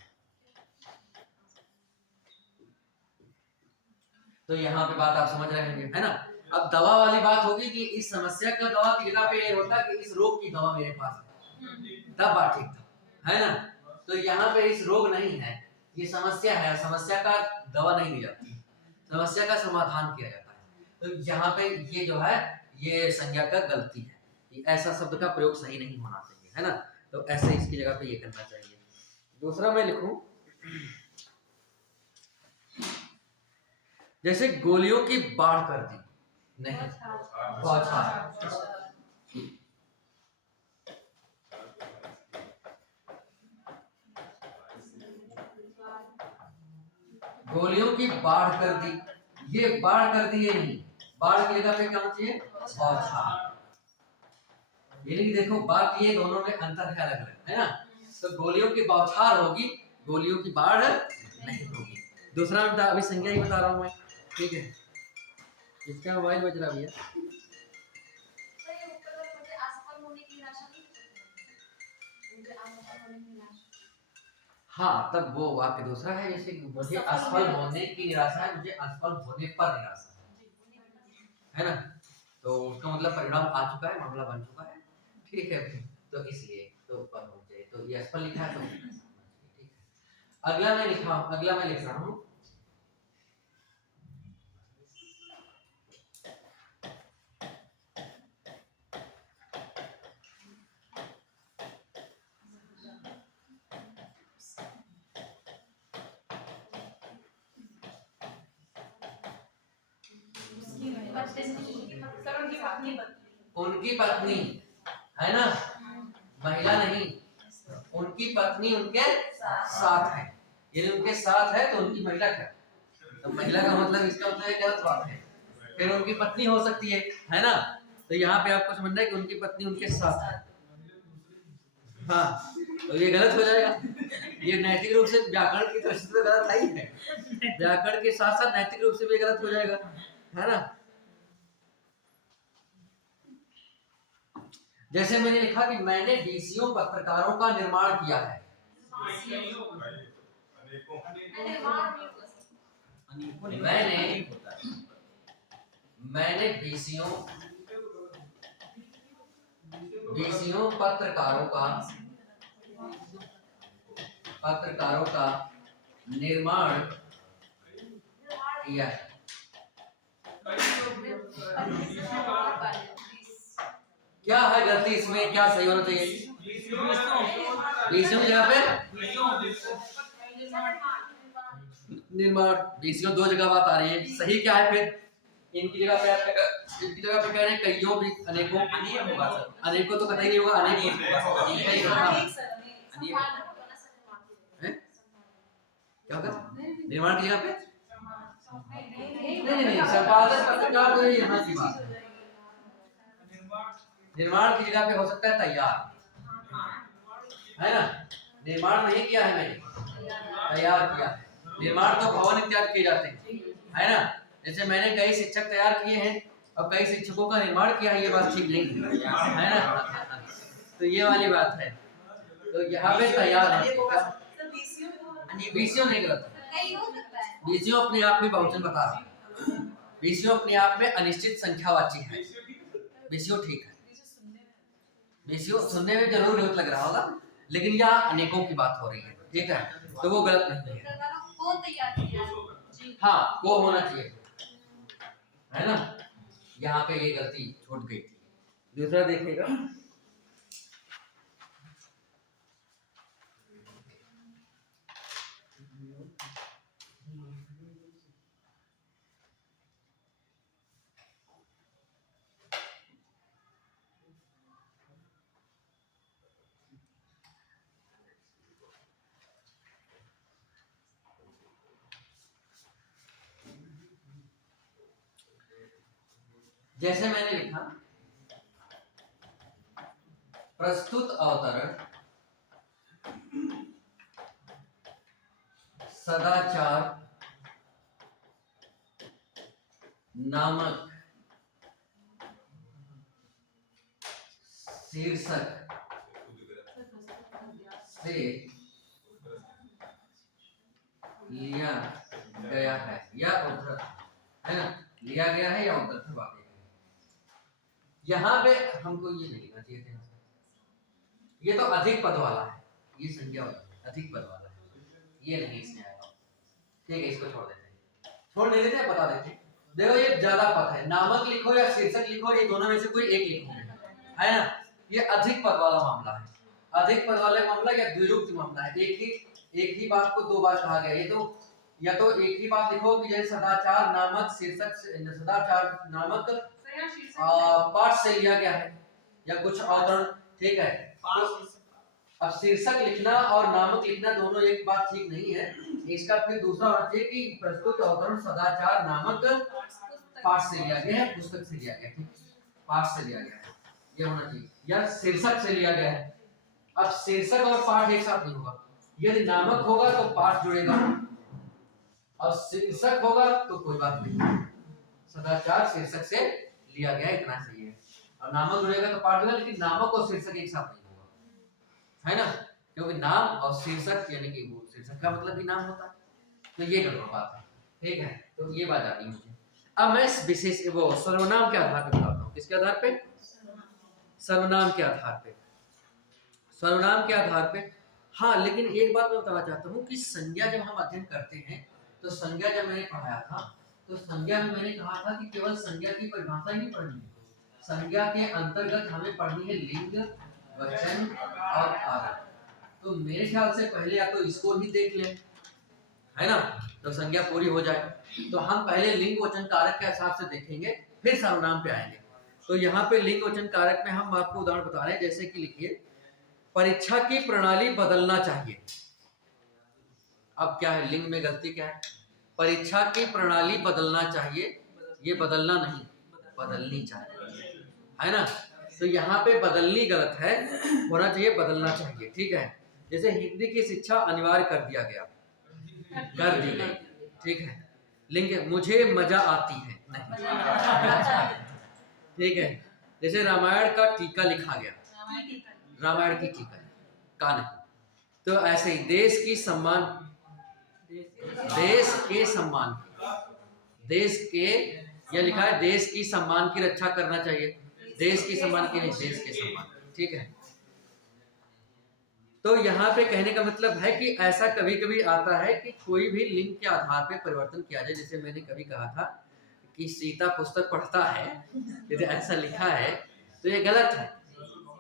तो यहाँ पे बात आप समझ रहे हैं, है ना। अब दवा वाली बात होगी कि इस समस्या का दवा की जगह पे ये होता कि इस रोग की दवा मेरे पास है, तब बात ठीक था, है ना। तो यहाँ पे इस रोग नहीं है, ये समस्या है, समस्या का दवा नहीं दी जाती, समस्या का समाधान किया जाता है। तो यहाँ पे ये जो है ये संज्ञा का गलती है, ये ऐसा शब्द का प्रयोग सही नहीं होना चाहिए, है ना। तो ऐसे इसकी जगह पे ये करना चाहिए। दूसरा मैं लिखूं, जैसे गोलियों की बाढ़ कर दी, नहीं बौछार, गोलियों की बाढ़ कर दी, ये बाढ़ कर दी, ये नहीं, बाढ़ की जगह पे क्या होना चाहिए बौछार। यानी कि देखो बात ये दोनों में अंतर है, अलग अलग, है ना। तो गोलियों की बौछार होगी, गोलियों की बाढ़ नहीं होगी। दूसरा मैं अभी संज्ञा ही बता रहा हूँ मैं, ठीक है। इसका मोबाइल बज रहा भैया, हाँ तब वो वाक्य दूसरा है, जैसे मुझे असफल होने की निराशा है, मुझे असफल होने पर निराशा है ना। तो उसका मतलब परिणाम आ चुका है, मामला बन चुका है, ठीक है। तो इसलिए तो ऊपर होना चाहिए, तो ये असफल लिखा है तो ठीक है। अगला मैं लिख रहा हूँ, उनकी पत्नी, है ना, महिला नहीं, उनकी पत्नी उनके साथ है, यदि उनके साथ है तो उनकी महिला क्या, तो महिला का मतलब इसका मतलब गलत बात है, फिर उनकी पत्नी हो सकती है ना। तो यहाँ पे आपको समझना है कि उनकी पत्नी उनके साथ है, हाँ तो ये गलत हो जाएगा, ये नैतिक रूप से व्याकरण की दृष्टि से गलत नहीं है, व्याकरण के साथ साथ नैतिक रूप से भी गलत हो जाएगा, है ना। जैसे मैंने लिखा कि मैंने बीसियों पत्रकारों का निर्माण किया है, मैंने बीसियों पत्रकारों का निर्माण किया है। क्या है गलती इसमें, क्या सही होना चाहिए, बीसियों की जगह पे निर्माण, बीसियों दो जगह बात आ रही है, सही क्या है फिर, इनकी जगह पे कह रहे हैं कईयों भी, अनेकों, अनेकों तो कतई नहीं होगा, अनेक क्या होगा? निर्माण की जगह पे नहीं, संपादक पत्रकार तो यहाँ की बात है। निर्माण की जगह पे हो सकता है तैयार, है ना? निर्माण नहीं किया है मैंने, तैयार किया है। निर्माण तो भवन इत्यादि किए जाते हैं, है ना? जैसे मैंने कई शिक्षक तैयार किए हैं और कई शिक्षकों का निर्माण किया है, ये बात ठीक नहीं है ना? तो ये वाली बात है। तो यहाँ पे तैयार है। बीसीओ नहीं गलत है। बीसीओ अपने आप में बहुवचन बता रहा है। बीसीओ अपने आप में अनिश्चित संख्यावाची है। बीसीओ ठीक है। बीसीओ सुनने में जरूर गलत लग रहा होगा, लेकिन यहाँ अनेकों की बात हो रही है, ठीक है? तो वो गलत नहीं है। हाँ, को होना चाहिए, है ना? यहाँ पे ये गलती छूट गई थी। दूसरा देखिएगा, जैसे मैंने लिखा प्रस्तुत अवतरण सदाचार नामक शीर्षक से लिया गया है या उद्धृत है ना? लिया गया है या उद्धृत वाक्य है। यहाँ पे हमको ये नहीं लिखना चाहिए था, ये तो अधिक पद वाला है, ये संज्ञा वाला अधिक पद वाला है, ये नहीं इसमें आएगा। ठीक है, इसको छोड़ देते हैं, छोड़ नहीं देते, बता देते हैं। देखो ये ज्यादा पद है, नामक लिखो या शीर्षक लिखो, ये दोनों में से कोई एक लिखो, है ना? ये अधिक पद वाला मामला है। अधिक पद वाला मामला या द्विरूपी मामला है। एक ही बात को दो बार कहा गया। ये तो या तो एक ही बात लिखो कि जैसे सदाचार नामक शीर्षक, सदाचार नामक पाठ से लिया गया है या कुछ अवतरण, ठीक है? तो अब शीर्षक लिखना और नामक लिखना दोनों एक बात ठीक नहीं है। इसका फिर दूसरा होना चाहिए कि प्रस्तुत अवतरण सदाचार नामक पाठ से लिया गया है, पुस्तक से लिया गया है, पाठ से लिया गया है, ये होना चाहिए, या शीर्षक से लिया गया है। अब शीर्षक और पाठ एक साथ नहीं होगा। यदि नामक होगा तो पाठ जुड़ेगा और शीर्षक होगा तो कोई बात नहीं। सदाचार शीर्षक से लिया गया, इतना सही है। और नामक जुड़ेगा तो पाठ जुड़ेगा, लेकिन नामक और शीर्षक एक साथ नहीं होगा, है ना? क्योंकि नाम और शीर्षक यानी कि वो शीर्षक का मतलब भी नाम होता है, तो ये गड़बड़ बात है, ठीक है? तो ये बात आती है मुझे। अब मैं विशेष वो सर्वनाम के आधार पर बताता हूँ। किसके आधार पे? सर्वनाम के आधार पे। सर्वनाम के आधार पे, हाँ। लेकिन एक बात मैं बताना चाहता हूँ कि संज्ञा जब हम अध्ययन करते हैं तो संज्ञा जब मैंने पढ़ाया था तो संज्ञा में मैंने कहा था कि केवल संज्ञा की परिभाषा ही नहीं पढ़नी है, संज्ञा के अंतर्गत हमें पढ़नी है लिंग, वचन और कारक। तो मेरे ख्याल से पहले या तो इसको ही देख लें, है ना? तो संज्ञा पूरी हो जाए। तो हम पहले लिंग, वचन, कारक के हिसाब से देखेंगे, फिर सर्वनाम पे आएंगे। तो यहाँ पे लिंग, वचन, कारक में हम आपको उदाहरण बता रहे हैं। जैसे कि लिखिए, परीक्षा की प्रणाली बदलना चाहिए। अब क्या है, लिंग में गलती क्या है? परीक्षा की प्रणाली बदलना चाहिए, ये बदलना नहीं, बदलनी चाहिए, है ना? तो यहाँ पे बदलनी गलत है, होना चाहिए बदलना चाहिए, ठीक है? जैसे हिंदी की शिक्षा अनिवार्य कर दिया गया, कर दी गई, ठीक है? लिंग मुझे मजा आती है, नहीं, ठीक है? जैसे रामायण का टीका लिखा गया, रामायण की टीका का नहीं। तो ऐसे ही देश की सम्मान, देश के सम्मान, देश के, यह लिखा है देश की सम्मान की रक्षा करना चाहिए, देश की सम्मान की नहीं, देश के सम्मान, ठीक है? तो यहाँ पे कहने का मतलब है कि ऐसा कभी कभी आता है कि कोई भी लिंग के आधार पे परिवर्तन किया जाए। जैसे मैंने कभी कहा था कि सीता पुस्तक पढ़ता है, यदि ऐसा लिखा है तो ये गलत है।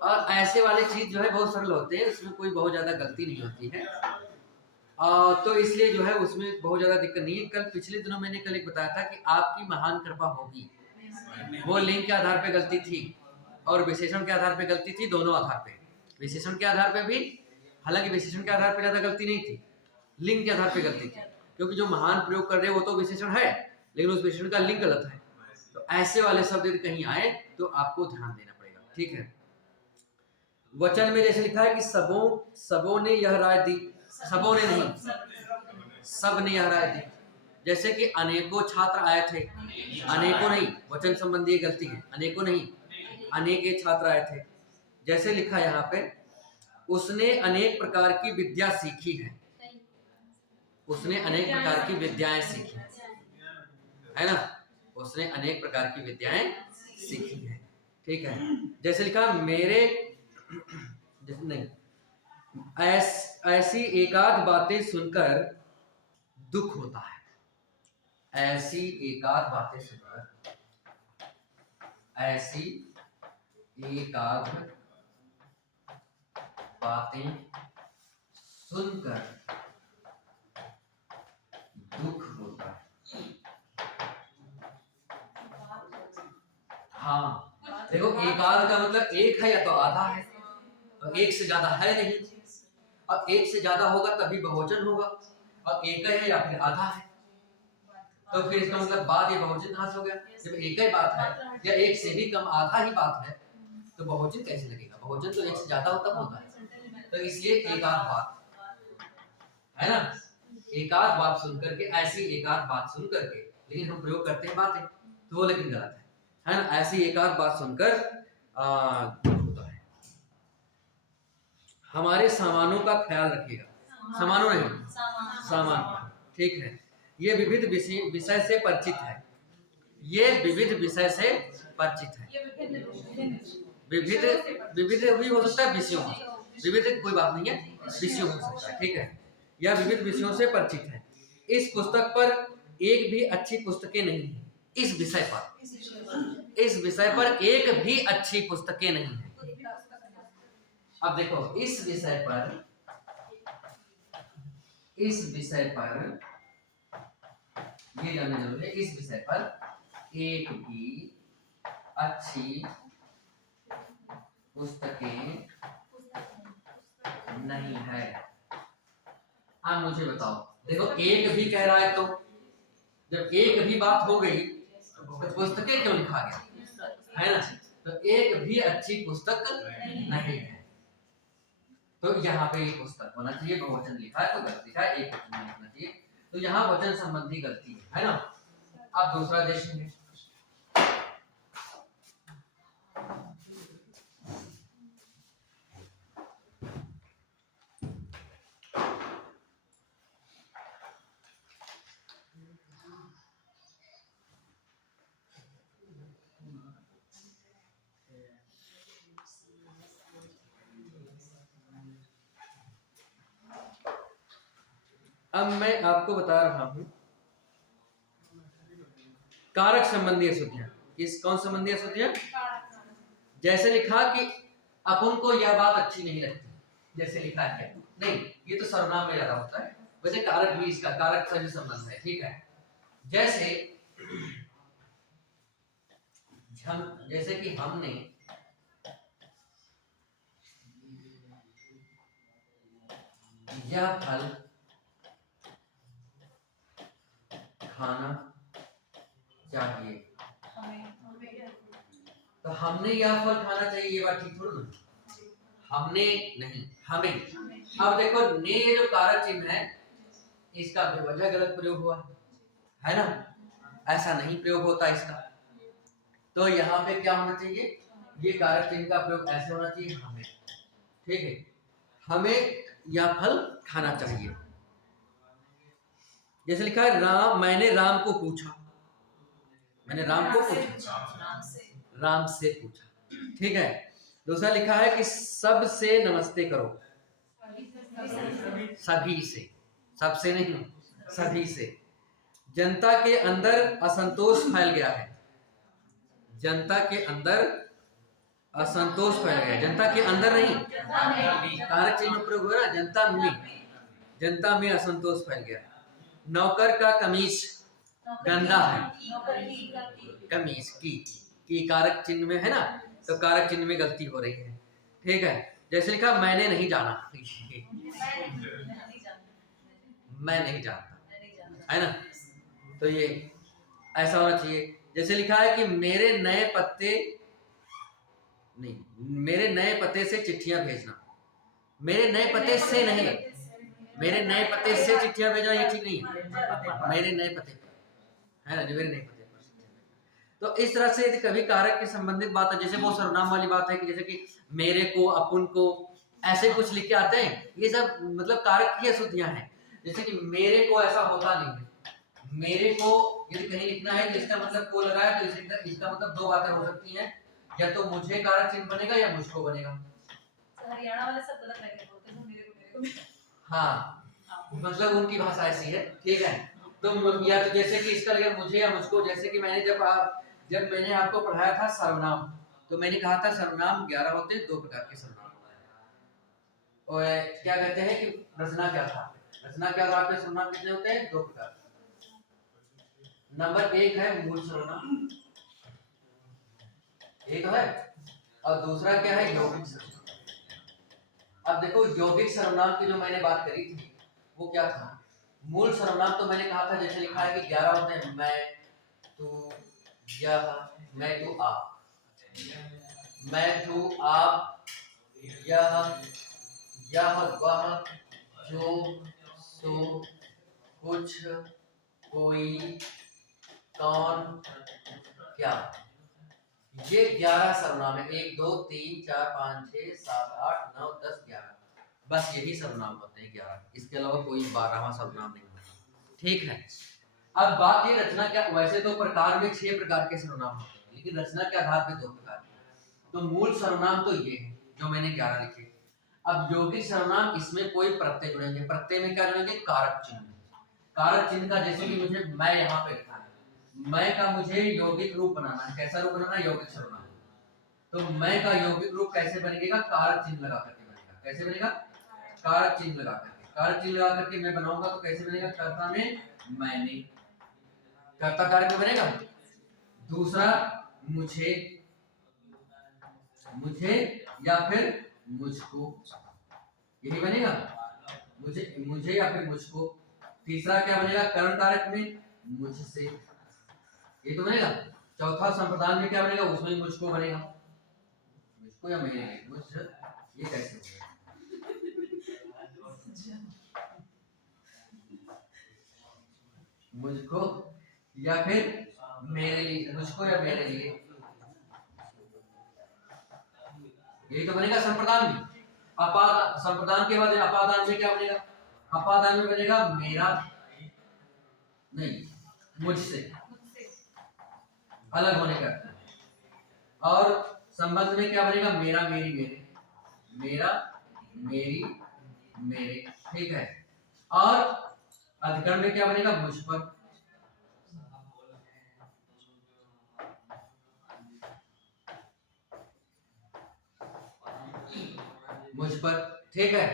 और ऐसे वाले चीज जो है बहुत सरल होते हैं, उसमें कोई बहुत ज्यादा गलती नहीं होती है, तो इसलिए जो है उसमें बहुत ज्यादा दिक्कत नहीं है। कल पिछले दिनों मैंने कल एक बताया था कि आपकी महान कृपा होगी, वो लिंग के आधार पे गलती थी और विशेषण के आधार पे गलती थी, दोनों आधार पे। विशेषण के आधार पे भी, हालांकि विशेषण के आधार पे ज्यादा गलती नहीं थी, लिंग के आधार पे गलती की, क्योंकि जो महान प्रयोग कर रहे हैं वो तो विशेषण है, लेकिन उस विशेषण का लिंग गलत है। तो ऐसे वाले शब्द यदि कहीं आए तो आपको ध्यान देना पड़ेगा, ठीक है। वचन में जैसे लिखा है कि सबों ने यह राय दी, सबों ने नहीं, सब ने यह राय दी। जैसे कि अनेकों छात्र आए थे, अनेकों नहीं, वचन संबंधी गलती है, अनेकों नहीं, अनेके छात्र आए थे। जैसे लिखा है यहाँ पे, उसने अनेक प्रकार की विद्या सीखी है, उसने अनेक प्रकार की विद्याएं सीखी है ना, उसने अनेक प्रकार की विद्याएं सीखी है, ठीक है। जैसे लिखा मेरे जैसे नहीं, ऐसी एकाध बातें सुनकर दुख होता है, ऐसी एकाध बातें सुनकर, ऐसी एकाध बातें सुनकर दुख होता है। हाँ देखो, एकाध का मतलब एक है या तो आधा है, और एक से ज्यादा है नहीं। अब एक से ज्यादा होगा तभी बहुवचन होगा, और एक है या फिर आधा है, तो फिर इसका मतलब बात ये बहुवचन कहाँ से हो गया? जब एक ही बात है या एक से भी कम आधा ही बात है तो बहुवचन कैसे लगेगा? बहुवचन तो एक से ज्यादा हो तब होता है। तो इसलिए एकाध बात है ना, एकाध बात सुन करके, ऐसी एकाध बात सुन करके, लेकिन हम प्रयोग करते हैं बातें, तो वो लेकिन गलत है ना। ऐसी एकाध बात सुनकर होता है। हमारे सामानों का ख्याल रखिएगा, सामानों नहीं, सामान का, ठीक है। ये विविध विषय से परिचित है, ये विविध विषय से परिचित है। विविध विविध भी हो सकता है, विषयों में विविध कोई बात नहीं है, विषयों हो सकता है, ठीक है। यह विविध विषयों से परिचित है। इस पुस्तक पर एक भी अच्छी पुस्तकें नहीं है, इस विषय पर, इस विषय पर एक भी अच्छी पुस्तकें नहीं है। अब देखो, इस विषय पर, इस विषय पर ये जानना जरूरी है, इस विषय पर एक भी अच्छी पुस्तकें नहीं है। अब मुझे बताओ, देखो एक भी कह रहा है, तो जब एक भी बात हो गई तो पुस्तकें क्यों लिखा गया, है ना? तो एक भी अच्छी पुस्तक नहीं है, तो यहाँ पे एक पुस्तक होना चाहिए, बहुवचन लिखा है तो गलत लिखा है, एक वचन लिखना चाहिए, तो यहाँ वचन संबंधी गलती है ना। अब दूसरा देखेंगे, अब मैं आपको बता रहा हूं कारक संबंधी अशुद्धियां। किस कौन संबंधी अशुद्धियां? जैसे लिखा कि अपन को यह बात अच्छी नहीं लगती, जैसे लिखा है नहीं, ये तो सर्वनाम में ज्यादा होता है, वैसे कारक भी, इसका कारक से भी संबंध है, ठीक है। जैसे कि हमने यह फल खाना चाहिए, तो हमने यह फल खाना चाहिए, ये बात ठीक थोड़ी ना, हमने नहीं, हमें। अब देखो, ने ये जो कारक चिन्ह है इसका बेवजह गलत प्रयोग हुआ है ना, ऐसा नहीं प्रयोग होता इसका। तो यहाँ पे क्या होना चाहिए, ये कारक चिन्ह का प्रयोग ऐसे होना चाहिए, हमें, ठीक है, हमें यह फल खाना चाहिए। जैसे लिखा है मैंने राम को पूछा, मैंने राम को पूछा, राम से पूछा, ठीक है। दूसरा लिखा है कि सबसे नमस्ते करो, सभी से, सबसे नहीं, सभी से। जनता के अंदर असंतोष फैल गया है, जनता के अंदर असंतोष फैल गया, जनता के अंदर नहीं, कारक चिन्ह प्रयोग हुआ ना, जनता में असंतोष फैल गया। नौकर का कमीज गंदा है, कमीज की कारक चिन्ह में है ना, तो कारक चिन्ह में गलती हो रही है, ठीक है। जैसे लिखा मैंने नहीं जाना, मैं नहीं जानता, मैं नहीं जानता। है ना। तो ये ऐसा होना चाहिए। जैसे लिखा है कि मेरे नए पत्ते नहीं, मेरे नए पते से चिट्ठियां भेजना, मेरे नए पते से नहीं, मेरे नए पते से चिट्ठियां भेजना ये ठीक नहीं है, मेरे नए पते है ना, जो मेरे नए पते पर चिट्ठियां भेजना। तो इस तरह से यदि कभी कारक की संबंधित बात है, जैसे वो सर्वनाम वाली बात है कि जैसे कि मेरे को, अपन को, ऐसे कुछ लिख के आते हैं, ये सब मतलब कारक की अशुद्धियां हैं। जैसे कि मेरे को ऐसा होता नहीं है, मेरे को यदि कहीं लिखना है तो इसका मतलब को लगाया, तो इसका मतलब दो बातें हो सकती हैं, या तो मुझे कारक चिन्ह बनेगा या मुझको बनेगा। हरियाणा वाले सब गलत लगे बोलते हैं मेरे को। हाँ, मतलब उनकी भाषा ऐसी है, ठीक है। तो या तो जैसे कि इसका लगेगा मुझे या मुझको, जैसे कि मैंने जब मैंने आपको पढ़ाया था सर्वनाम, तो मैंने कहा था सर्वनाम 11 होते हैं, 2 प्रकार के सर्वनाम। और क्या कहते हैं कि रचना क्या था, रचना क्या था, आपके सर्वनाम कितने होते हैं, 2 प्रकार। नंबर 1 है मूल सर्वनाम, एक है, और दूसरा क्या है, यौगिक सर्वनाम। अब देखो यौगिक सर्वनाम की जो मैंने बात करी थी वो क्या था। मूल सर्वनाम तो मैंने कहा था, जैसे लिखा है कि 11 होते हैं, मैं, तू, यह, मैं, तू, आप, मैं, तू, आप, यह, वह, जो, सो, कुछ, कोई, कौन, क्या, ये 11 सर्वनाम है। 1 2 3 4 5 6 7 8 9 10 11, बस यही सर्वनाम होते हैं 11, इसके अलावा कोई 12वां सर्वनाम नहीं होता, ठीक है। अब बात ये रचना क्या, वैसे तो प्रकार में 6 प्रकार के सर्वनाम होते हैं, लेकिन रचना के आधार पे 2 प्रकार के। तो मूल सर्वनाम तो ये है जो मैंने 11 लिखे। अब यौगिक सर्वनाम, इसमें कोई प्रत्यय जुड़ेंगे, प्रत्यय में क्या जुड़ेंगे, कारक चिन्ह। कारक चिन्ह का जैसे कि मुझे मैं यहाँ पे लिखा है, मैं का मुझे यौगिक रूप बनाना है, कैसा रूप बनाना है, यौगिक सर्वनाम। तो मैं का यौगिक रूप कैसे बनेगा, कारक चिन्ह लगा करके बनेगा। कैसे बनेगा, कारक चिन्ह लगा करके। कारक चिन्ह लगा करके मैं बनाऊंगा तो कैसे बनेगा, कर्ता में मैंने, कर्ता कारक में बनेगा। दूसरा मुझे, मुझे या फिर मुझको, यही बनेगा, मुझे या फिर मुझको। तीसरा क्या बनेगा, कर्ण कारक में मुझसे, ये तो बनेगा। चौथा संप्रदान में क्या बनेगा, उसमें मुझको बनेगा, मुझको या मेरे, मुझ, ये कैसे होगा, मुझको या फिर मेरे लिए, मुझको या मेरे लिए, यही तो बनेगा संप्रदान में। अपादान, संप्रदान के बाद अपादान में क्या बनेगा, अपादान में बनेगा मेरा नहीं, मुझसे, अलग होने का। और संबंध में क्या बनेगा, मेरा, मेरी, मेरे, मेरा, मेरी, मेरे, ठीक है। और अधिकरण में क्या बनेगा, मुझ पर, मुझ पर, ठीक है।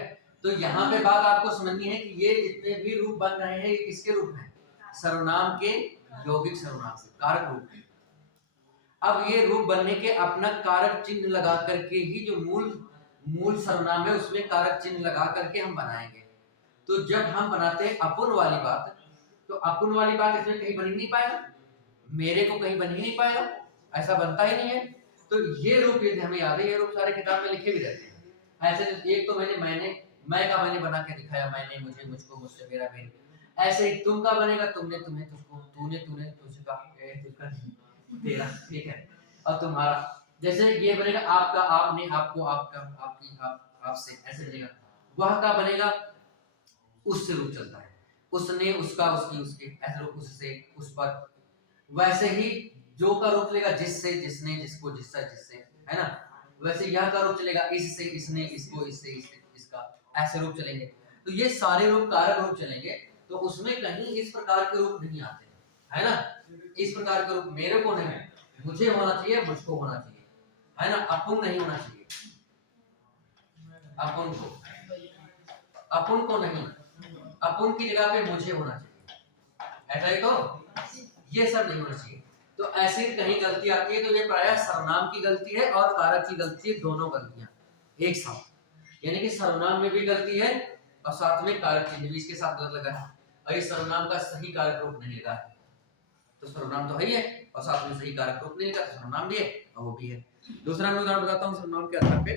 तो यहाँ पे बात आपको समझनी है कि ये जितने भी रूप बन रहे हैं ये किसके रूप हैं, सर्वनाम के यौगिक सर्वनाम से, कारक रूप के। अब ये रूप बनने के अपना कारक चिन्ह लगा करके ही जो मूल सर्वनाम है उसमें कारक चिन्ह लगा करके हम बनाएंगे। तो जब हम बनाते हैं अपुन वाली बात, तो अपुन वाली बात इसमें कहीं बन ही नहीं पाएगा, मेरे को कहीं बन ही नहीं पाएगा, ऐसा बनता ही नहीं है। तो ये रूप यदि हमें याद है, ये रूप सारे किताब में लिखे भी रहते हैं। ऐसे एक तो मैं का मैंने बना के दिखाया, मैंने, मुझे, मुझको, मुझसे, मेरा, मेरे। ऐसे ही तुम का बनेगा, तुमने, तुम्हें, तुझको, तूने, तूने, तुझका, तुझका, तेरा, ठीक है। और तुम्हारा, जैसे ये बनेगा आपका, आपने, आपको, आपका, आपकी, आपसे, ऐसे बनेगा। वह का बनेगा उससे रूप चलता है, उसने, उसका, उसकी, उसके, ऐसे रूप, उससे, उस पर। वैसे ही जो का रूप चलेगा जिससे, जिसने, जिसको, जिससा, जिससे, है ना। वैसे यह का रूप चलेगा इससे, इसने, इसको, इससे, इससे, इसका, ऐसे रूप चलेंगे। तो ये सारे रूप कारक रूप चलेंगे, तो उसमें कहीं इस प्रकार के रूप नहीं आते, है ना। इस प्रकार के रूप मेरे को नहीं, मुझे होना चाहिए, मुझको होना चाहिए, है ना। अपुन नहीं होना चाहिए, अपुन को नहीं, अपुन की जगह पे मुझे होना चाहिए, ऐसा ही तो, ये सब नहीं होना चाहिए। तो ऐसी कहीं गलती आती है तो ये प्रायः सर्वनाम की गलती है और कारक की गलती है, दोनों गलतियां एक साथ। यानी कि सर्वनाम में भी गलती है और साथ में कारक चिन्ह भी इसके साथ गलत लगा है, और इस सर्वनाम का सही कारक रूप नहीं लगा है। तो सर्वनाम तो है ही है और साथ में सही कारक रूप नहीं लगा, तो सर्वनाम भी है और वो भी है। दूसरा मैं उदाहरण बताता हूँ सर्वनाम के आधार पे।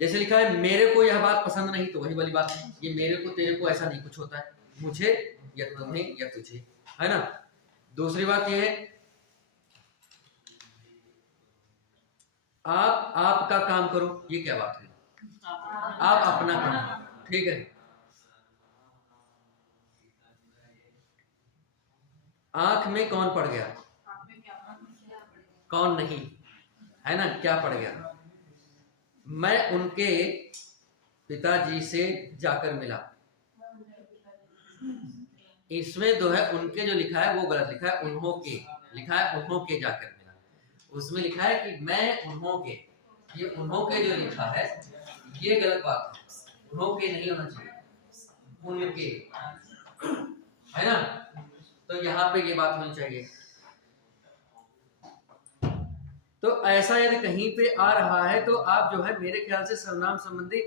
जैसे लिखा है मेरे को यह बात पसंद नहीं, तो वही वाली बात है, ये मेरे को तेरे को ऐसा नहीं कुछ होता है, मुझे या तुम्हें या तुझे, है ना। दूसरी बात ये है आप आपका काम करो, ये क्या बात है, आप अपना काम, ठीक है। आंख में कौन पड़ गया, कौन नहीं, है ना, क्या पड़ गया। मैं उनके पिताजी से जाकर मिला, इसमें जो है उनके जो लिखा है वो गलत लिखा है, उन्हों के लिखा है, उन्हों के जाकर मिला। उसमें लिखा है कि मैं उन्हों के, ये उन्हों के जो लिखा है ये गलत बात है, उन्हों के नहीं होना चाहिए, उनके, है ना। तो यहाँ पे ये बात होनी चाहिए। तो ऐसा यदि कहीं पे आ रहा है तो आप जो है मेरे ख्याल से सर्वनाम संबंधी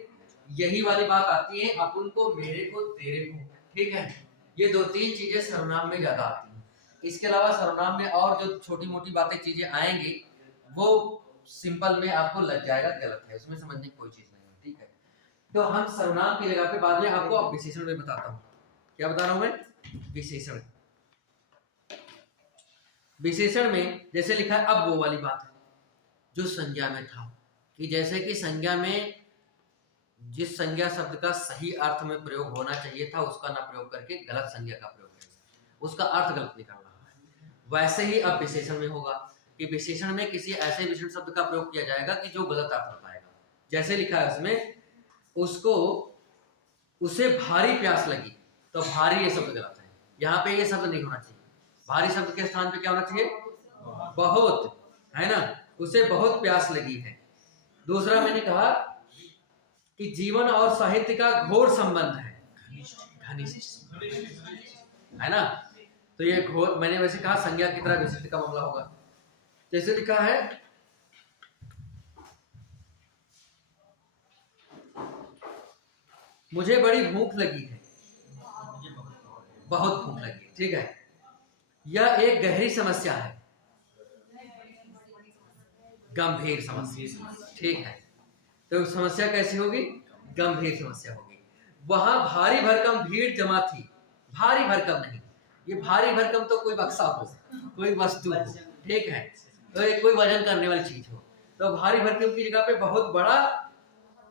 यही वाली बात आती है, अपन को, मेरे को, तेरे को, ठीक है। ये दो तीन चीजें सर्वनाम में ज्यादा आती हैं। इसके अलावा सर्वनाम में और जो छोटी मोटी बातें चीजें आएंगी वो सिंपल में आपको लग जाएगा, गलत है, उसमें समझने की कोई चीज नहीं है, ठीक है। तो हम सर्वनाम की जगह पे बाद में आपको अब विशेषण में बताता हूँ। क्या बता रहा हूँ मैं, विशेषण। विशेषण में जैसे लिखा है, अब वो वाली बात है जो संज्ञा में था, कि जैसे कि संज्ञा में जिस संज्ञा शब्द का सही अर्थ में प्रयोग होना चाहिए था उसका ना प्रयोग करके गलत संज्ञा का प्रयोग किया, उसका अर्थ गलत निकल रहा है। वैसे ही अब विशेषण में होगा कि विशेषण में किसी ऐसे विशेषण शब्द का प्रयोग किया जाएगा कि जो गलत अर्थ बताएगा। जैसे लिखा है उसमें, उसको उसे भारी प्यास लगी, तो भारी ये शब्द गलत है, यहाँ पे ये शब्द नहीं होना चाहिए। भारी शब्द के स्थान पे क्या होना चाहिए, बहुत, है ना, उसे बहुत प्यास लगी है। दूसरा मैंने कहा कि जीवन और साहित्य का घोर संबंध है, घनिष्ठ, है ना। तो ये घोर, मैंने वैसे कहा संज्ञा की तरह विशिष्ट का मामला होगा। जैसे लिखा है मुझे बड़ी भूख लगी है, बहुत भूख लगी है, ठीक है। यह एक गहरी समस्या है, गंभीर समस्या, ठीक है। तो समस्या कैसी होगी, गंभीर समस्या होगी। वहां भारी भरकम भीड़ जमा थी, भारी भरकम नहीं, ये भारी भरकम तो कोई बक्सा हो, कोई वस्तु हो, ठीक है, तो एक कोई वजन करने वाली चीज हो। तो भारी भरकम की जगह पे बहुत बड़ा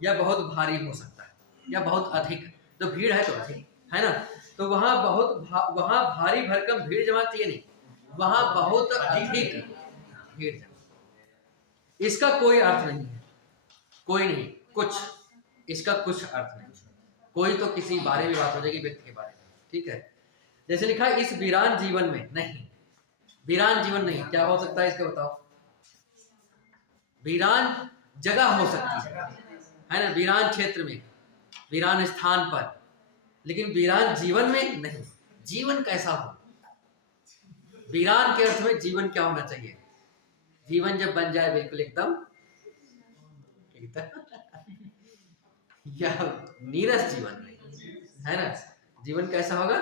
या बहुत भारी हो सकता है, या बहुत अधिक, तो भीड़ है तो अधिक, है ना। तो वहां वहां भारी भरकम भीड़ जमा थी नहीं, वहां बहुत अधिक भीड़ जमा। इसका कोई अर्थ नहीं है, कोई नहीं, कुछ, इसका कुछ अर्थ नहीं। कोई तो किसी बारे में बात हो जाएगी, व्यक्ति के बारे में, ठीक है। जैसे लिखा है इस वीरान जीवन में, नहीं, वीरान जीवन नहीं, क्या हो सकता है इसका बताओ। वीरान जगह हो सकती है ना, वीरान क्षेत्र में, वीरान स्थान पर, लेकिन वीरान जीवन में नहीं। जीवन कैसा हो, वीरान के अर्थ में जीवन क्या होना चाहिए, जीवन जब बन जाए बिल्कुल एकदम या नीरस जीवन में, है ना। जीवन कैसा होगा,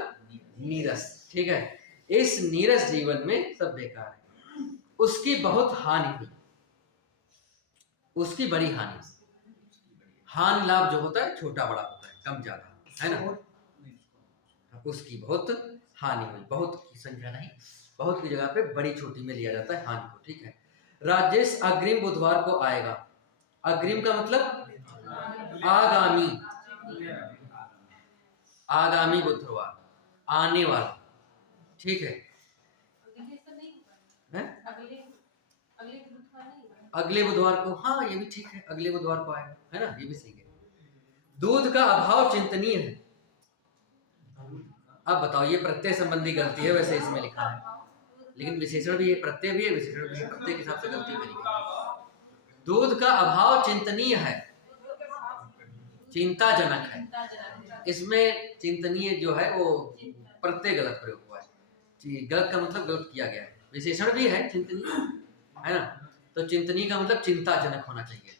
नीरस, ठीक है। इस नीरस जीवन में सब बेकार है। उसकी बहुत हानि हुई, उसकी बड़ी हानि, हानि लाभ जो होता है छोटा बड़ा होता है, कम ज्यादा, है ना। उसकी बहुत हानि हुई, बहुत की संख्या नहीं, बहुत की जगह पे बड़ी छोटी में लिया जाता है हानि को, ठीक है। राजेश अग्रिम बुधवार को आएगा, अग्रिम का मतलब आगामी, आगामी बुधवार, आने वाला, ठीक है। अगले बुधवार को, हाँ ये भी ठीक है, अगले बुधवार को आएगा, है ना, ये भी सही है। दूध का अभाव चिंतनीय है। अब बताओ, ये प्रत्यय संबंधी गलती है, वैसे इसमें लिखा है, लेकिन विशेषण भी है, प्रत्यय भी है, विशेषण भी है, प्रत्यय के हिसाब से गलती करेंगे। दूध का अभाव चिंतनीय है, चिंताजनक है। इसमें चिंतनीय जो है वो प्रत्यय गलत प्रयोग हुआ है, गलत का मतलब गलत किया गया है। विशेषण भी है चिंतनीय, है ना, तो चिंतनीय का मतलब चिंताजनक होना चाहिए।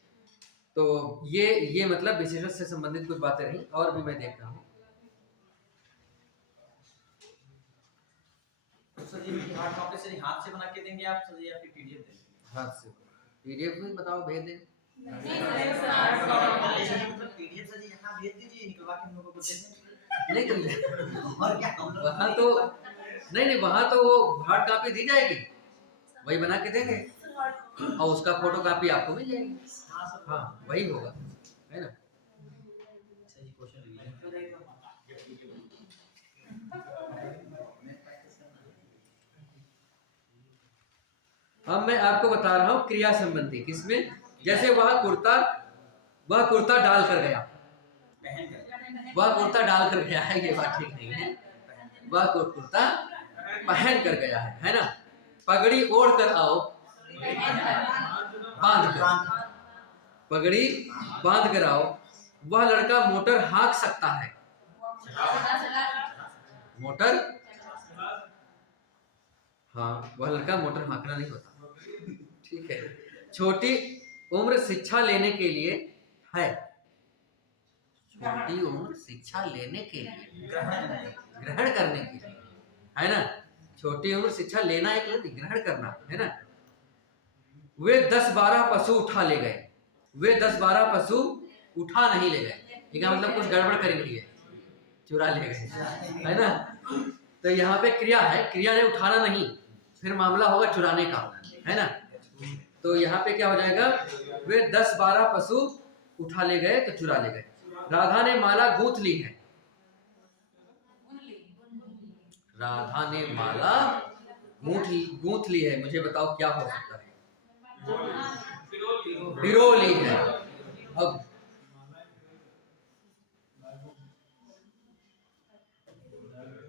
तो ये मतलब विशेषण से संबंधित कुछ बातें रही, और भी मैं देख रहा हूँ। सर जी हार्ड कॉपी से हाथ से बना के देंगे आप सर या फिर पीडीएफ देंगे? हाथ से पीडीएफ में बताओ, भेज दें। पीडीएफ सर जी यहाँ भेज दीजिए, निकलवा के हम लोगों को दे देंगे। नहीं तो और क्या वहाँ तो नहीं, वहाँ तो वो हार्ड कॉपी दी जाएगी, वही बना के देंगे और उसका फोटो कॉपी आपको मिल जाएगी। हाँ वही होगा, है ना। सर जी क्वेश्चन रिवीजन अब मैं आपको बता रहा हूँ क्रिया संबंधी, किसमें, जैसे वह कुर्ता डाल कर गया, वह कुर्ता डाल कर गया है, ये बात ठीक नहीं है, वह कुर्ता पहन कर गया है ना। पगड़ी ओढ़ कर आओ, बांध कर, पगड़ी बांध कर आओ। वह लड़का मोटर हाँक सकता है, मोटर, हाँ वह लड़का मोटर हाँकना नहीं होता, ठीक है। छोटी उम्र शिक्षा लेने के लिए है, छोटी उम्र शिक्षा लेने के लिए, ग्रहण करने के लिए, है ना। छोटी उम्र शिक्षा लेना एक नहीं, ग्रहण करना, है ना। वे 10-12 पशु उठा ले गए, वे 10-12 पशु उठा नहीं ले गए, इसका मतलब कुछ गड़बड़ कर लिए, चुरा ले गए, है ना। तो यहाँ पे क्रिया है, क्रिया ने उठाना नहीं, फिर मामला होगा चुराने का, है ना। तो यहाँ पे क्या हो जाएगा, वे 10-12 पशु उठा ले गए तो चुरा ले गए। राधा ने माला गूंथ ली है, राधा ने माला गूंथ ली है, मुझे बताओ क्या हो सकता है, पिरो ली है। अब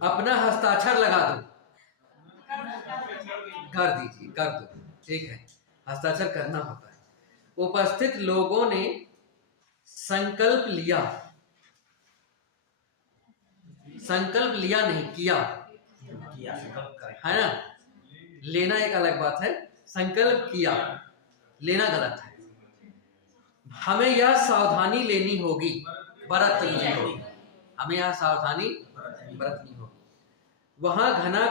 अपना हस्ताक्षर लगा दो, कर दीजिए, कर दो, ठीक है, हस्ताक्षर करना होता है। उपस्थित लोगों ने संकल्प लिया, संकल्प लिया नहीं किया, है ना। लेना एक अलग बात है, संकल्प किया, लेना गलत है। हमें यह सावधानी लेनी होगी, बरतनी होगी, हमें यह सावधानी बरतनी होगी। वहां घना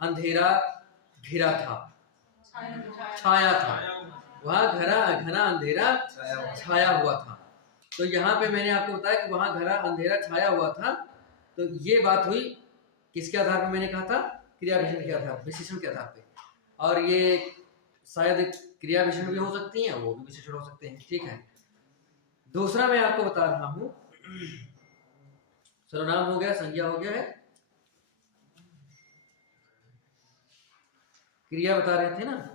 अंधेरा घिरा था, छाया था, वहां घना अंधेरा छाया हुआ था। तो यहाँ पे मैंने आपको बताया कि वहां घना अंधेरा छाया हुआ था, तो ये बात हुई किसके आधार पर, मैंने कहा था क्रिया विशेषण के आधार, विशेषण के आधार पे, और ये शायद क्रिया विशेषण भी हो सकती हैं, वो भी विशेषण हो सकते हैं, ठीक है। दूसरा मैं आपको बता रहा हूं, सर्वनाम हो गया, संज्ञा हो गया है, क्रिया बता रहे थे ना।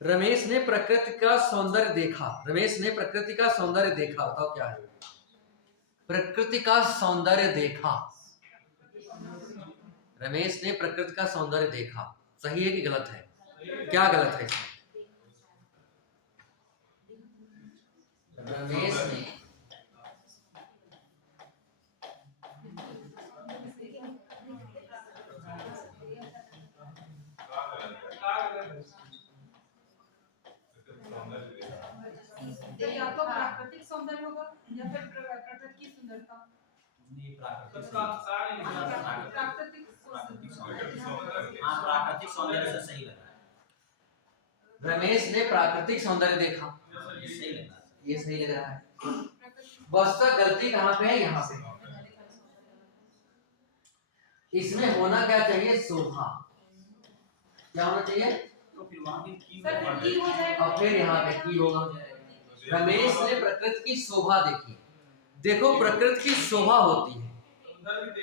रमेश ने प्रकृति का सौंदर्य देखा, रमेश ने प्रकृति का सौंदर्य देखा, बताओ क्या है, प्रकृति का सौंदर्य देखा, रमेश ने प्रकृति का सौंदर्य देखा, सही है कि गलत है, क्या गलत है इसमें? रमेश ने या तो प्राकृतिक सौंदर्य होगा या फिर प्रकृति की सुंदरता, प्राकृतिक सौंदर्य से सही लग रहा है। रमेश ने प्राकृतिक सौंदर्य देखा, ये सही लग रहा है। वस्तुतः गलती कहाँ पे है, यहाँ पे, इसमें होना क्या चाहिए, शोभा, क्या होना चाहिए, तो फिर वहां भी की हो जाएगा, और फिर यहाँ पे की होगा। रमेश ने प्रकृति की शोभा देखी, देखो प्रकृति की शोभा होती है,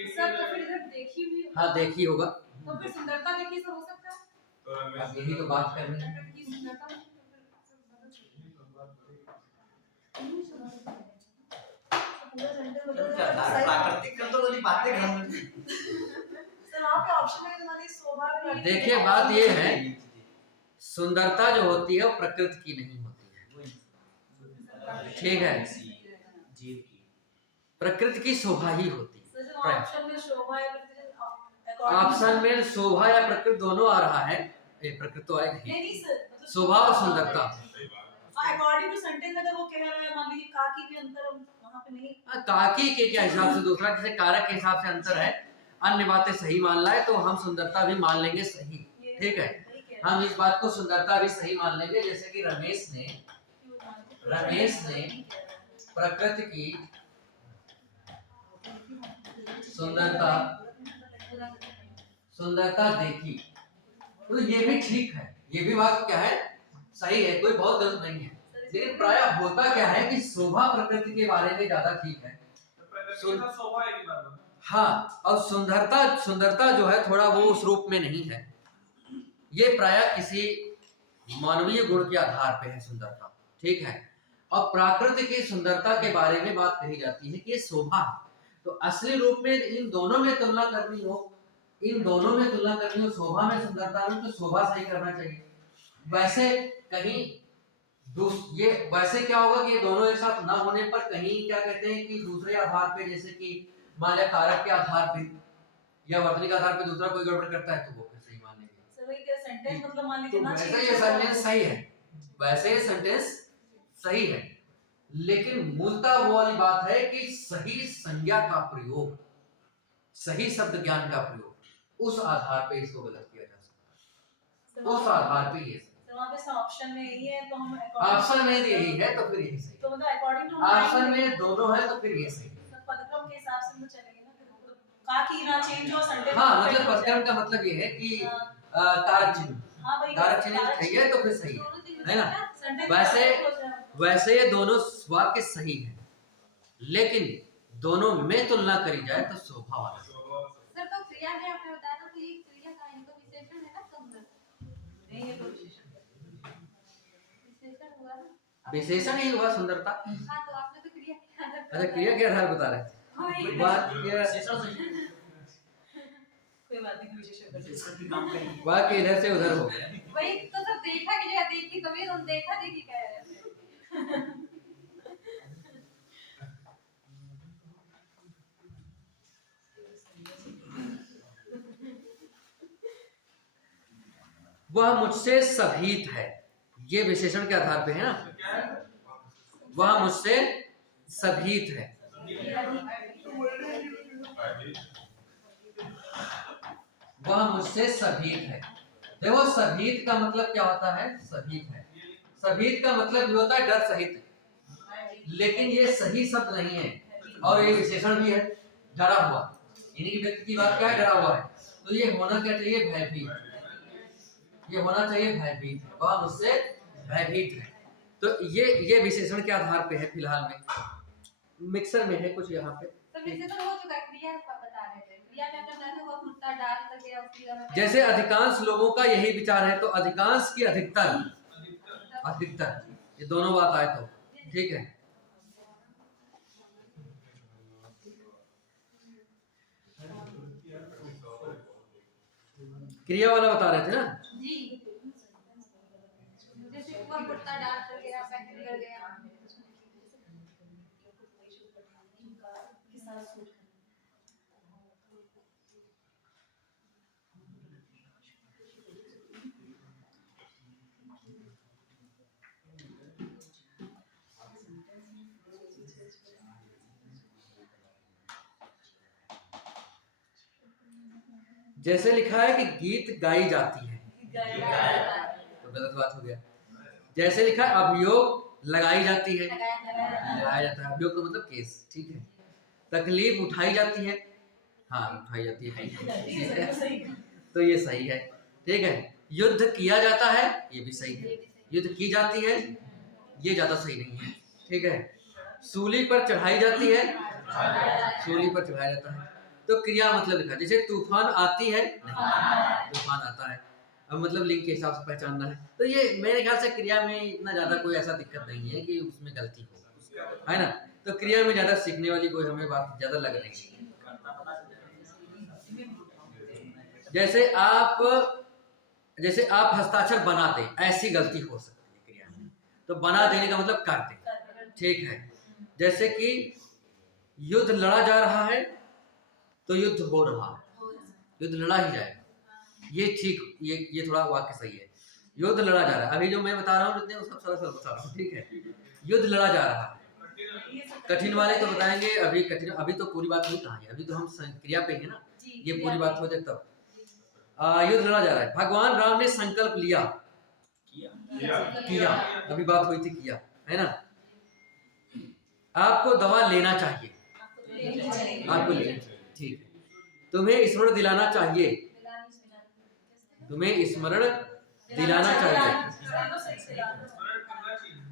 सर तो फिर इधर देखी भी, हाँ देखी होगा, तो फिर सुंदरता देखी से हो सकता है, अब यही तो बात करनी है। प्रकृति की सुंदरता, प्राकृतिक कर तो वाली बातें घर में सर आपके ऑप्शन में हमारी शोभा, देखिए बात ये है, सुंदरता जो होती है वो प्रकृति की नहीं होती है, ठीक है, प्रकृति की शोभा ही होती है। ऑप्शन में शोभा है, ऑप्शन में शोभा या प्रकृति दोनों आ रहा है। प्रकृति तो आएगा ही। नहीं सर, मतलब शोभा और सुंदरता। अकॉर्डिंग टू सेंटेंस अगर वो कह रहा है मान लीजिए का की भी अंतर वहां पे नहीं, काकी के क्या हिसाब से दूसरा जैसे कारक के हिसाब से अंतर है, अन्य बातें सही मान लाए तो हम सुंदरता भी मान लेंगे सही। ठीक है, हम इस बात को सुंदरता भी सही मान लेंगे। जैसे कि रमेश ने प्रकृति की सुंदरता देखी, तो ये भी ठीक है, ये भी बात क्या है, सही है, कोई बहुत गलत नहीं है। लेकिन प्रायः होता क्या है कि शोभा प्रकृति के बारे में ज्यादा ठीक है। हाँ, और सुंदरता जो है थोड़ा वो उस रूप में नहीं है। ये प्रायः किसी मानवीय गुण के आधार पे है सुंदरता। ठीक है, और प्राकृति की सुंदरता के बारे में बात कही जाती है कि ये शोभा है। तो असली रूप में इन दोनों में तुलना करनी हो शोभा में सुंदरता में, तो शोभा सही करना चाहिए। वैसे कहीं ये वैसे क्या होगा कि ये दोनों एक साथ ना होने पर कहीं क्या कहते हैं कि दूसरे आधार पे, जैसे कि मान लिया कारक के आधार पे या वर्तनी के आधार पे दूसरा कोई गड़बड़ करता है तो वो फिर सही मान लेंगे। सर वही क्या सेंटेंस मतलब मान लीजिए तो ना, वैसे ये सेंटेंस सही है, वैसे ये सेंटेंस सही है, लेकिन मूलतः वो वाली बात है कि सही संज्ञा का प्रयोग, सही शब्द ज्ञान का प्रयोग, उस आधार पे इसको गलत किया जा सकता है। उस आधार पे ये वहाँ पे ऑप्शन में यही है, तो हम ऑप्शन में यही है तो फिर यही सही। तो मतलब अकॉर्डिंग टू ऑप्शन में दोनों है तो फिर ये सही है। पदक्रम के हिसाब से तो चलेंगे ना, फिर का की ना चेंज हो सेंटेंस। हाँ, मतलब पदक्रम का मतलब ये है कि कारक चिन्ह, हाँ भाई कारक चिन्ह सही है तो फिर सही है ना। वैसे ये दोनों वाक्य सही है, लेकिन दोनों में तुलना करी जाए तो शोभा वाला। सर तो क्रिया है, आपने बताया ना कि क्रिया का इनका विशेषण है ना सुंदर, नहीं ये तो विशेषण हुआ ना, विशेषण ही हुआ सुंदरता। हाँ तो आपने तो क्रिया के आधार पर अच्छा, क्रिया के आधार बता रहे थे। बात कोई बात नहीं, विशेषण बात इधर से उधर हो गया। वही तो सब देखा कि जगह देखी, कभी हम देखा देखी कह रहे थे। वह मुझसे सभीत है, ये विशेषण के आधार पे है ना। वह मुझसे सभीत है, वह मुझसे सभीत है। देखो सभीत का मतलब क्या होता है, सभीत है, सभीत का मतलब ये होता है डर सहित, लेकिन ये सही शब्द नहीं है और ये विशेषण भी है, डरा हुआ, यानी कि व्यक्ति की बात क्या है, डरा हुआ है, तो ये होना क्या चाहिए, भयभीत, ये होना चाहिए भयभीत, वह मुझसे भयभीत है। तो ये विशेषण के आधार पे है, फिलहाल में मिक्सर में है कुछ यहाँ पे। तो विशेषण हो चुका है, क्रिया का बता रहे थे, क्रिया में क्या है, वो मुद्दा डाल करके और फिर जैसे अधिकांश लोगों का यही विचार है, तो अधिकांश की अधिकतर, ये दोनों बात आए तो ठीक है। क्रिया वाला बता रहे थे ना जी, जैसे वो मुद्दा डाल करके आप एक्ट कर गया। जैसे लिखा है कि गीत गाई जाती है, तो गलत बात हो गया। जैसे लिखा है अभियोग लगाई जाती है, लगाया जाता है, अभियोग का मतलब केस, ठीक है। तकलीफ उठाई जाती है, हाँ उठाई जाती है, ठीक है, तो ये सही है, ठीक है। युद्ध किया जाता है, ये भी सही है। युद्ध की जाती है, ये ज्यादा सही नहीं है, ठीक है। सूली पर चढ़ाई जाती है, सूली पर चढ़ाया जाता है, तो क्रिया मतलब लिखा, जैसे तूफान आती है, तूफान आता है, अब मतलब लिंग के हिसाब से पहचानना है। तो ये मेरे ख्याल से क्रिया में इतना ज्यादा कोई ऐसा दिक्कत नहीं है कि उसमें गलती हो, है ना। तो क्रिया में ज्यादा सीखने वाली कोई हमें बात ज्यादा लग रही है। जैसे आप हस्ताक्षर बना दे, ऐसी गलती हो सकती है क्रिया में, तो बना देने का मतलब कर दे, ठीक है। जैसे कि युद्ध लड़ा जा रहा है, तो युद्ध हो रहा है, युद्ध लड़ा ही जाएगा। ये ठीक, ये थोड़ा वाक्य सही है। युद्ध लड़ा जा रहा है। अभी जो मैं बता रहा हूँ जितने सब सरल बता रहा हूँ, ठीक है। युद्ध लड़ा जा रहा है। कठिन वाले तो बताएंगे अभी, कठिन अभी तो पूरी बात नहीं कहा है, अभी तो हम क्रिया पे हैं ना, ये पूरी बात हो जाए तब। युद्ध लड़ा जा रहा है। भगवान राम ने संकल्प लिया, किया, अभी बात हुई थी किया, है ना। आपको दवा लेना चाहिए, आपको लेना चाहिए, ठीक है। तुम्हें स्मरण दिलाना चाहिए, तुम्हें स्मरण दिलाना चाहिए,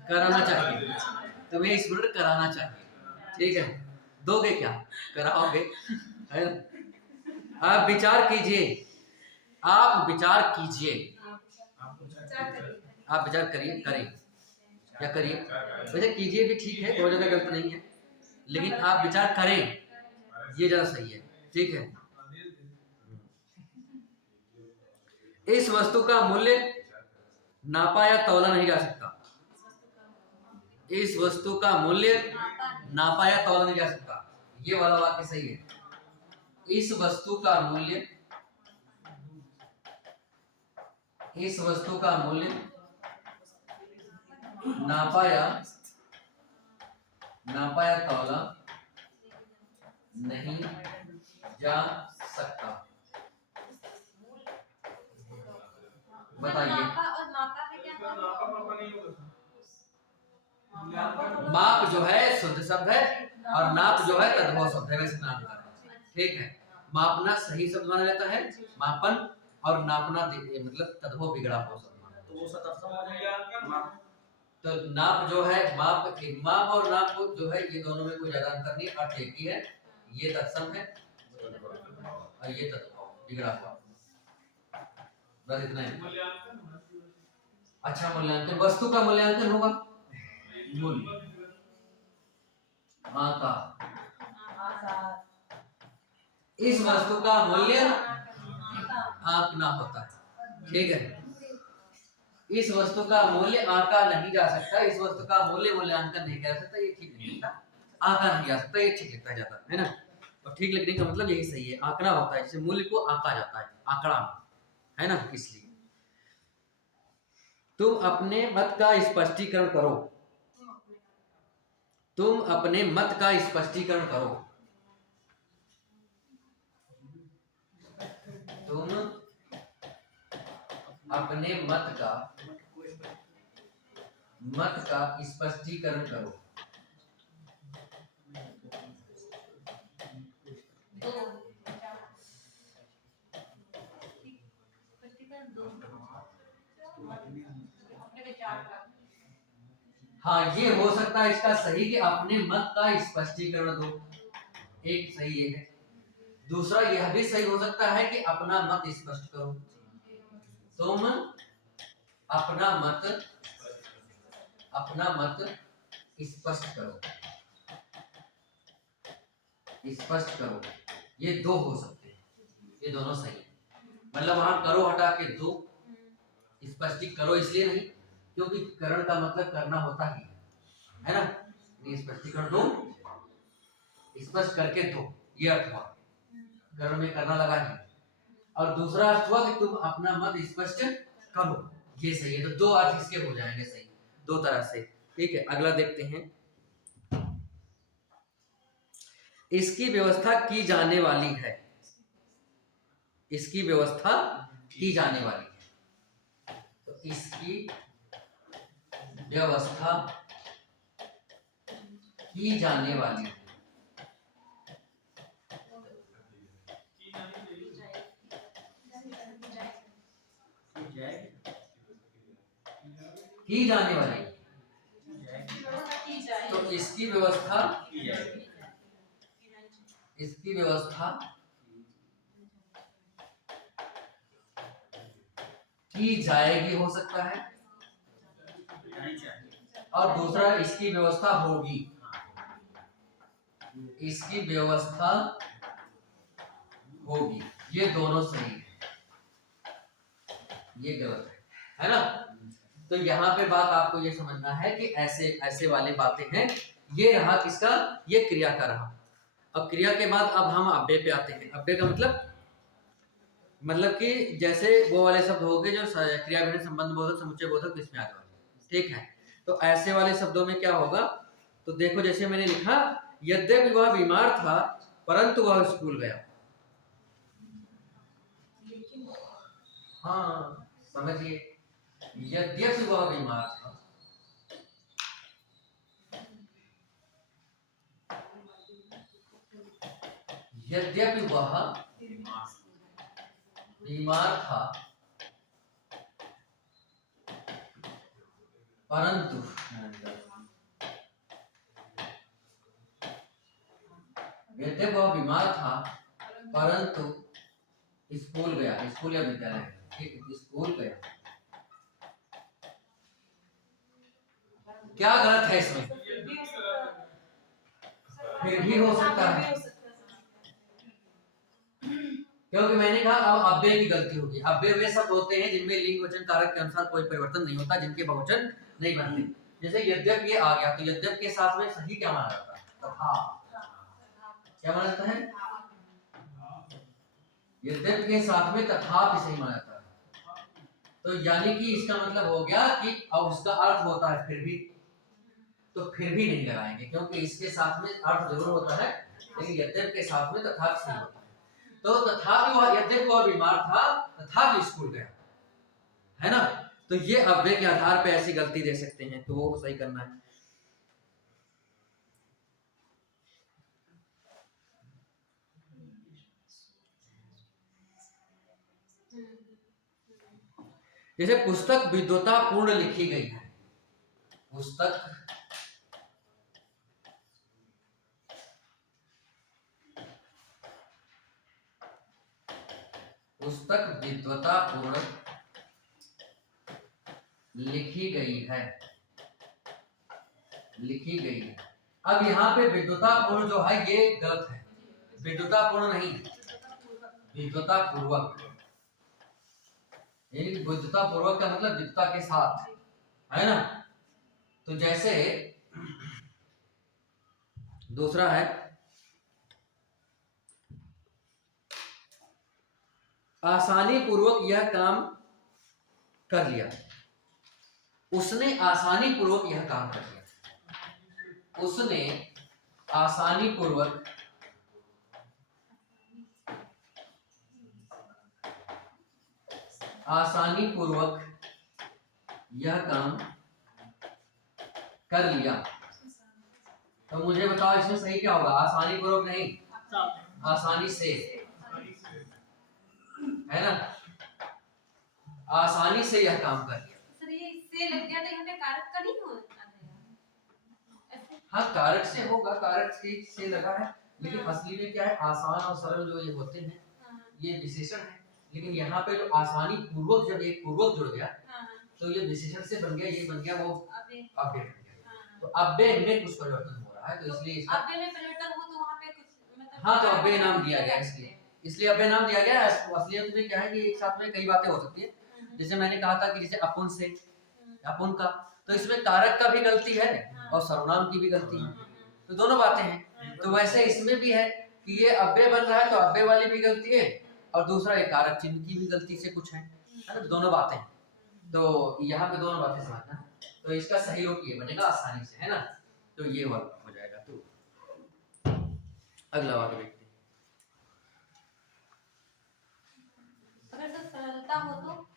कराना चाहिए, तुम्हें स्मरण कराना चाहिए, ठीक है। दोगे क्या, कराओगे, है ना। आप विचार कीजिए, आप विचार कीजिए, आप विचार करिए, करें या करिए, वैसे कीजिए भी ठीक है, बहुत ज्यादा गलत नहीं है, लेकिन आप विचार करें ये ज्यादा सही है, ठीक है। इस वस्तु का मूल्य नापा या तौला नहीं जा सकता, इस वस्तु का मूल्य नापा या तौला नहीं जा सकता, ये वाला वाक्य सही है। इस वस्तु का मूल्य, इस वस्तु का मूल्य नापा या तौला नहीं जा सकता। बताइए, माप जो है शुद्ध शब्द है और नाप जो है तद्भव शब्द है, वैसे नाम है, ठीक है। मापना सही शब्द माना जाता है, मापन, और नापना मतलब तद्भव बिगड़ा हुआ शब्द माना, तो वो सतर्सम हो जाएगा। तो नाप जो है, माप और नाप जो है ये दोनों में कोई ज्यादा अंतर नहीं, अर्थ एक ही है। ये तत्सम है और ये तद्भव बिगड़ा हुआ, बस इतना ही। अच्छा, मूल्यांकन, वस्तु का मूल्यांकन होगा, मूल्य, आका, इस वस्तु का मूल्य आंकना होता है, ठीक है। इस वस्तु का मूल्य आंका नहीं जा सकता, इस वस्तु का मूल्य मूल्यांकन नहीं कर सकता, ये ठीक नहीं लगता। आंका नहीं जा सकता, ये ठीक लिखता जाता है ना। और ठीक लिखने का मतलब यही सही है, आंकना होता है, जैसे मूल्य को आंका जाता है आंकड़ा में, है ना। इसलिए तुम अपने मत का स्पष्टीकरण करो, तुम अपने मत का स्पष्टीकरण करो, तुम अपने मत का स्पष्टीकरण करो। हाँ, ये हो सकता है इसका सही कि अपने मत का स्पष्टीकरण दो, एक सही ये है। दूसरा यह भी सही हो सकता है कि अपना मत स्पष्ट करो, तुम अपना मत स्पष्ट करो, स्पष्ट करो, ये दो हो सकते हैं, ये दोनों सही है। मतलब वहां करो हटा के दो, स्पष्ट करो इसलिए नहीं क्योंकि करण का मतलब करना होता ही है ना। स्पष्टीकरण दो, स्पष्ट करके दो, ये अर्थ हुआ, करण में करना लगा ही। और दूसरा अर्थ हुआ कि तुम अपना मत स्पष्ट करो, ये सही है। तो दो अर्थ इसके हो जाएंगे सही, दो तरह से, ठीक है। अगला देखते हैं, इसकी व्यवस्था की जाने वाली है, इसकी व्यवस्था की जाने वाली है, तो इसकी व्यवस्था की जाने वाली है, की जाने वाली, तो इसकी व्यवस्था की जाएगी हो सकता है, और दूसरा इसकी व्यवस्था होगी, इसकी व्यवस्था होगी, ये दोनों सही है, ये गलत है ना। तो यहाँ पे बात आपको ये समझना है कि ऐसे वाले बातें हैं। ये रहा किसका, ये क्रिया का रहा। अब क्रिया के बाद अब हम अव्यय पे आते हैं। अव्यय का मतलब मतलब कि जैसे वो वाले शब्द हो गए जो क्रिया विशेषण संबंध बोधक समुच्चय बोधक इसमें आने वाले, ठीक है। तो ऐसे वाले शब्दों में क्या होगा, तो देखो जैसे मैंने लिखा, यद्यपि वह बीमार था परंतु वह स्कूल गया। हाँ समझिए, यद्यपि वह बीमार था, यद्यपि वह बीमार था परंतु यद्यपि वह बीमार था परंतु स्कूल गया, स्कूल या विद्यालय, ठीक है, स्कूल गया। क्या गलत है इसमें? फिर भी हो सकता है, क्योंकि मैंने कहा अब अव्यय की गलती होगी। अव्यय वे शब्द होते हैं जिनमें लिंग वचन कारक के अनुसार कोई परिवर्तन नहीं होता, जिनके बहुवचन नहीं बनते। जैसे यद्यप ये आ गया, तो यद्यप के साथ में सही क्या माना जाता है? तथा। क्या माना जाता है? यद्यप के साथ में तथापि सही माना जाता है। तो यानी कि इसका मतलब हो गया कि अब उसका अर्थ होता है फिर भी, तो फिर भी नहीं लगाएंगे, क्योंकि इसके साथ में अर्थ जरूर होता है, लेकिन यद्यप के साथ में तथापि सही होता है। तो तथापि वह, यद्यपि वह बीमार था तथापि स्कूल गया, है ना। तो ये अव्यय के आधार पे ऐसी गलती दे सकते हैं, तो वो सही करना है। जैसे पुस्तक विद्वतापूर्ण लिखी गई है, पुस्तक पुस्तक विद्वतापूर्ण लिखी गई है, लिखी गई है। अब यहाँ पे विद्वतापूर्ण जो है ये गलत है, विद्वतापूर्ण नहीं, विद्वतापूर्वक। यानी विद्वतापूर्वक का मतलब विद्वता के साथ, है ना। तो जैसे दूसरा है, आसानी पूर्वक यह काम कर लिया, उसने आसानी पूर्वक यह काम कर लिया, उसने आसानी पूर्वक यह काम कर लिया। तो मुझे बताओ इसमें सही क्या होगा? आसानी पूर्वक नहीं, आसानी से, है ना, आसानी से यह काम कर लिया। सर ये से लग गया तो यहाँ पे कारक का नहीं होता है? हाँ कारक से होगा, कारक से लगा है, लेकिन असली में क्या है, आसान और सरल जो ये होते हैं ये विशेषण है, लेकिन यहाँ पे जो आसानी पूर्वक, जब एक पूर्वक जुड़ गया तो ये विशेषण से बन गया, ये बन गया वो अव्यय बन गया। तो अव्यय में कुछ परिवर्तन हो रहा है, तो इसलिए इसका अव्यय में परिवर्तन हो तो वहाँ पे कुछ मतलब, हाँ तो अव्यय नाम दिया गया, इसलिए अव्यय नाम दिया गया। असलियत में क्या है कि एक साथ में कई बातें हो सकती है, जैसे मैंने कहा था कि जैसे अपुन से, अपुन का, तो इसमें कारक का भी गलती है और सर्वनाम की भी गलती है, तो दोनों बातें हैं। तो वैसे इसमें भी है कि ये अव्यय बन रहा है तो अव्यय वाली भी गलती है, और दूसरा एक कारक चिन्ह की भी गलती से कुछ है ना, दोनों बातें। तो यहाँ पे दोनों बातें समझना, तो इसका सही रूप ये बनेगा आसानी से, है ना, तो ये वर्क हो जाएगा। तो अगला वाक्य देखते हैं। अगर सर सरलता हो तो?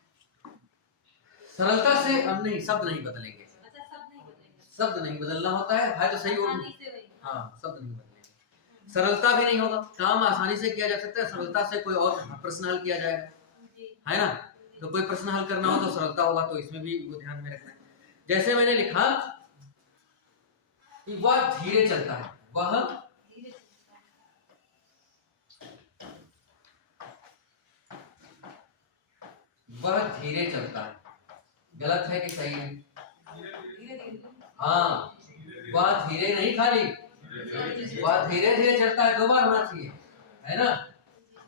सरलता से हम नहीं, शब्द नहीं बदलेंगे, अच्छा शब्द नहीं बदलेंगे, शब्द नहीं बदलना होता है तो सही हो, आसानी से वही, हाँ शब्द नहीं बदलेंगे। सरलता भी नहीं होगा, काम आसानी से किया जा सकता है, सरलता से कोई और प्रश्न हल किया जाएगा, है ना। तो कोई प्रश्न हल करना हो तो सरलता होगा, तो इसमें भी वो ध्यान में रखना है। जैसे मैंने लिखा कि वह धीरे चलता है, वह धीरे चलता है, गलत है कि सही है? हाँ, वह धीरे नहीं, खाली वह धीरे धीरे चलता है, दो बार होना चाहिए, है ना,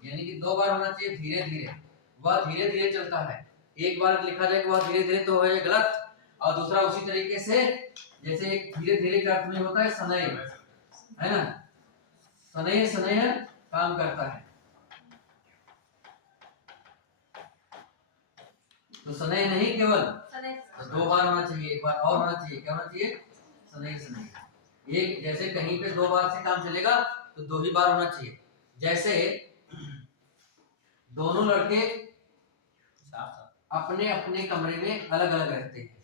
यानी कि दो बार होना चाहिए, धीरे धीरे, वह धीरे धीरे चलता है। एक बार लिखा जाए कि वह धीरे धीरे तो है गलत, और दूसरा उसी तरीके से जैसे एक धीरे धीरे का अर्थ में होता है सनय, है ना, सनय सनय काम करता है, तो शनैः नहीं केवल, सनई तो 2 बार होना चाहिए, एक बार और होना चाहिए, क्या होना चाहिए? शनैः शनैः। एक जैसे कहीं पे 2 बार से काम चलेगा तो 2 ही बार होना चाहिए। जैसे दोनों लड़के अपने अपने कमरे में अलग अलग रहते हैं,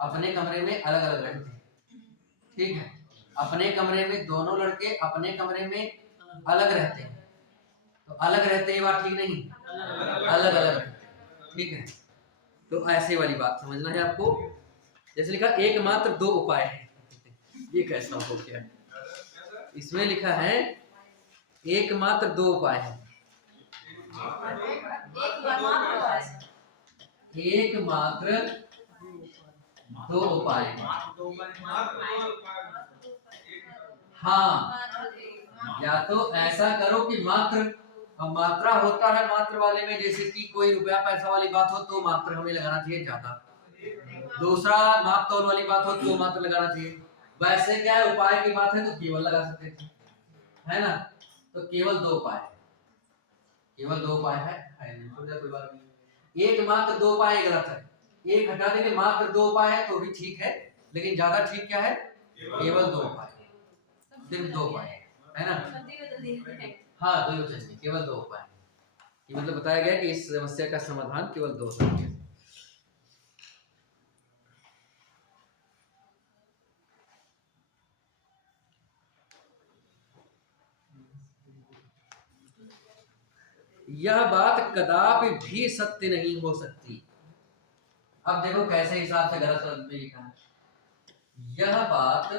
अपने कमरे में अलग अलग रहते हैं, ठीक है। अपने कमरे में दोनों लड़के अपने कमरे में अलग रहते हैं, तो अलग रहते हैं बात ठीक नहीं, अलग अलग रहते हैं, ठीक है। तो ऐसे वाली बात समझना है आपको। जैसे लिखा एकमात्र 2 उपाय है, ये कैसा हो गया? इसमें लिखा है एकमात्र 2 उपाय है, एकमात्र 2 उपाय है। हाँ, या तो ऐसा करो कि मात्र, अब मात्रा होता है मात्र वाले में, जैसे कि कोई रुपया पैसा वाली बात हो तो मात्र हमें लगाना चाहिए ज्यादा, दूसरा माप तौल वाली बात हो तो मात्र लगाना चाहिए। वैसे क्या है, उपाय की बात है तो केवल लगा सकते थे, है ना। तो केवल 2 उपाय है, केवल 2 उपाय है कोई बात नहीं। एक मात्र 2 उपाय गलत है, एक हटा देंगे, मात्र 2 उपाय है तो भी ठीक है, लेकिन ज्यादा ठीक क्या है? केवल 2 उपाय, सिर्फ 2 उपाय है ना। हाँ, 2 ही चाहिए, केवल 2 उपाय कि मतलब बताया गया कि इस समस्या का समाधान केवल 2 सकते हैं। यह बात कदापि भी सत्य नहीं हो सकती। अब देखो कैसे हिसाब से गलत शब्द में लिखा है, यह बात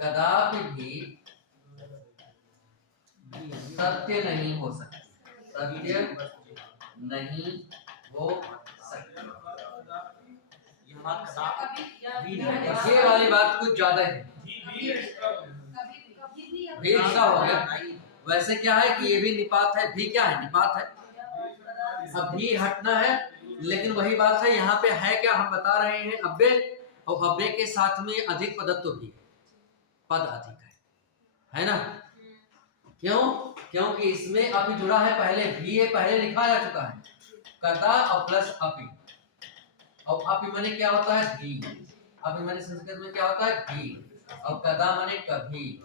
कदापि भी सत्य नहीं हो सकती, सत्य नहीं हो सकती। ये वाली बात कुछ ज्यादा है, भी ऐसा हो गया। वैसे क्या है कि ये भी निपात है, भी क्या है? निपात है। अब भी हटना है, लेकिन वही बात है, यहाँ पे है क्या हम बता रहे हैं, अव्यय, और अव्यय के साथ में अधिक पदत्व भी है, पद अधिक है ना। क्यों? क्योंकि इसमें अभी जुड़ा है, पहले भी है, पहले लिखा जा चुका है, कदा और प्लस अपि, और अपि माने क्या होता है? भी। अपि माने संस्कृत में क्या होता है? भी, और कदा माने कभी,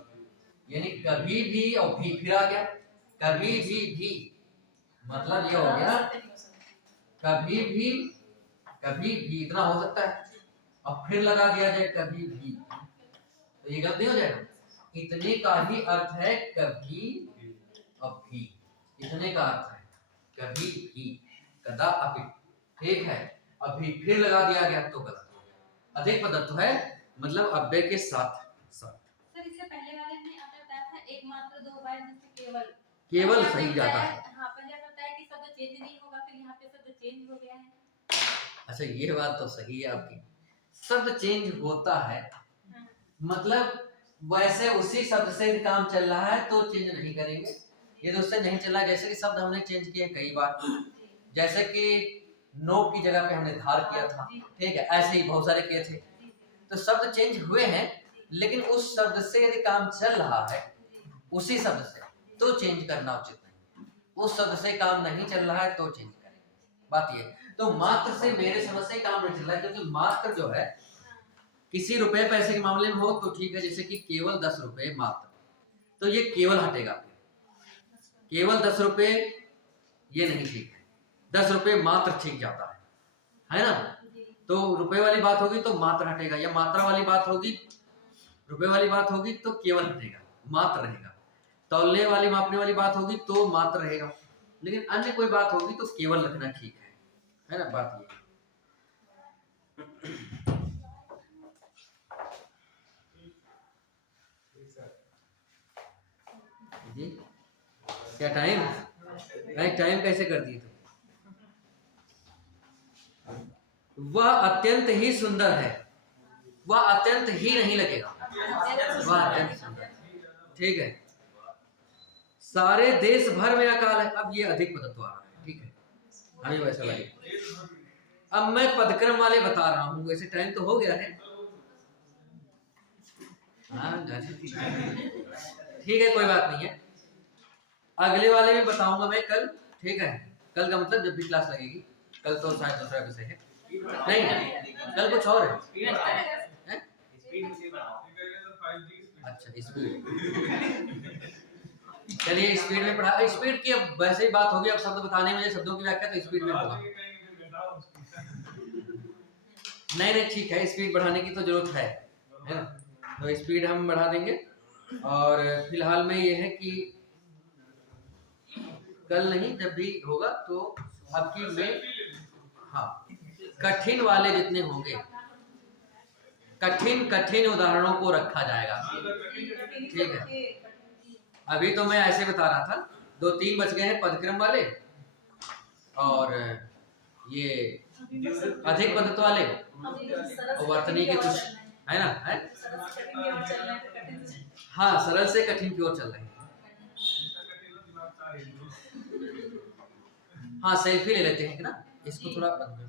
यानी कभी भी, और भी फिर आ गया, कभी भी मतलब ये हो गया कभी भी इतना हो सकता है, और फिर लगा दिया जाए कभी भी, तो ये गलत नहीं हो जाएगा। इतने का ही अर्थ है कभी और भी, इतने का अर्थ है कभी भी, कदा अपि, ठीक है। अभी फिर लगा दिया गया तो गलत हो गया। अधिक पदत्व है मतलब अव्यय के साथ साथ। सर इससे पहले वाले में आपने बताया था एकमात्र 2 उपाय, जैसे केवल सही जाता है। हाँ, पर जब बताया कि शब्द चेंज नहीं होगा, फिर यहाँ पे शब्द चेंज हो गया है। अच्छा, ये बात तो सही है आपकी, शब्द चेंज होता है, मतलब वैसे उसी शब्द से काम चल रहा है तो चेंज नहीं करेंगे, ये तो उससे नहीं चला। जैसे कि शब्द हमने चेंज किए कई बार, जैसे कि नो की जगह पे हमने धार किया था, ठीक है, ऐसे ही बहुत सारे किए थे, तो शब्द चेंज हुए हैं, लेकिन उस शब्द से यदि काम चल रहा है उसी शब्द से, तो चेंज करना उचित नहीं, उस शब्द से काम नहीं चल रहा है तो चेंज करेंगे, बात ये। तो मात्र से मेरे समझ से काम नहीं चल रहा है, क्योंकि मात्र जो है किसी रुपए पैसे के मामले में हो तो ठीक है, जैसे कि केवल 10 रुपए मात्र, तो ये केवल हटेगा, केवल 10 रुपए ये नहीं ठीक है, 10 रुपए मात्र ठीक जाता है ना। तो रुपए वाली बात होगी तो मात्र हटेगा, या मात्रा वाली बात होगी, रुपए वाली बात होगी तो केवल हटेगा, मात्र रहेगा। तौलने वाली मापने वाली बात होगी तो मात्र रहेगा, लेकिन अन्य कोई बात होगी तो केवल रखना ठीक है ना, बात ये। जी क्या टाइम, टाइम कैसे कर दिए? वह अत्यंत ही सुंदर है, वह अत्यंत ही नहीं लगेगा, वह अत्यंत सुंदर, ठीक है। सारे देश भर में अकाल है, अब ये अधिक पदत्व आ रहा है, ठीक है, हमें वैसा लगे। अब मैं पदक्रम वाले बता रहा हूँ, वैसे टाइम तो हो गया है, हाँ ठीक है, कोई बात नहीं है, अगले वाले में बताऊंगा मैं कल, ठीक है। कल का मतलब जब भी क्लास लगेगी, कल तो शायद दूसरा विषय है, नहीं कल कुछ और है। हैं? अच्छा स्पीड, चलिए स्पीड में पढ़ा, स्पीड की अब वैसे ही बात होगी, अब शब्द बताने में शब्दों की व्याख्या तो स्पीड में होगा। नहीं ठीक है, स्पीड बढ़ाने की तो जरूरत है ना, तो स्पीड हम बढ़ा देंगे। और फिलहाल में ये है कि कल नहीं जब भी होगा तो आपकी में हाँ कठिन वाले जितने होंगे, कठिन उदाहरणों को रखा जाएगा। ठीक है, अभी तो मैं ऐसे बता रहा था, 2-3 बच गए हैं पदक्रम वाले और ये अधिक पद्धत वाले और वर्तनी के कुछ है ना, है हाँ सरल से कठिन की ओर चल रहे हैं। हाँ सेल्फी ले लेते हैं ना, इसको थोड़ा बंद कर।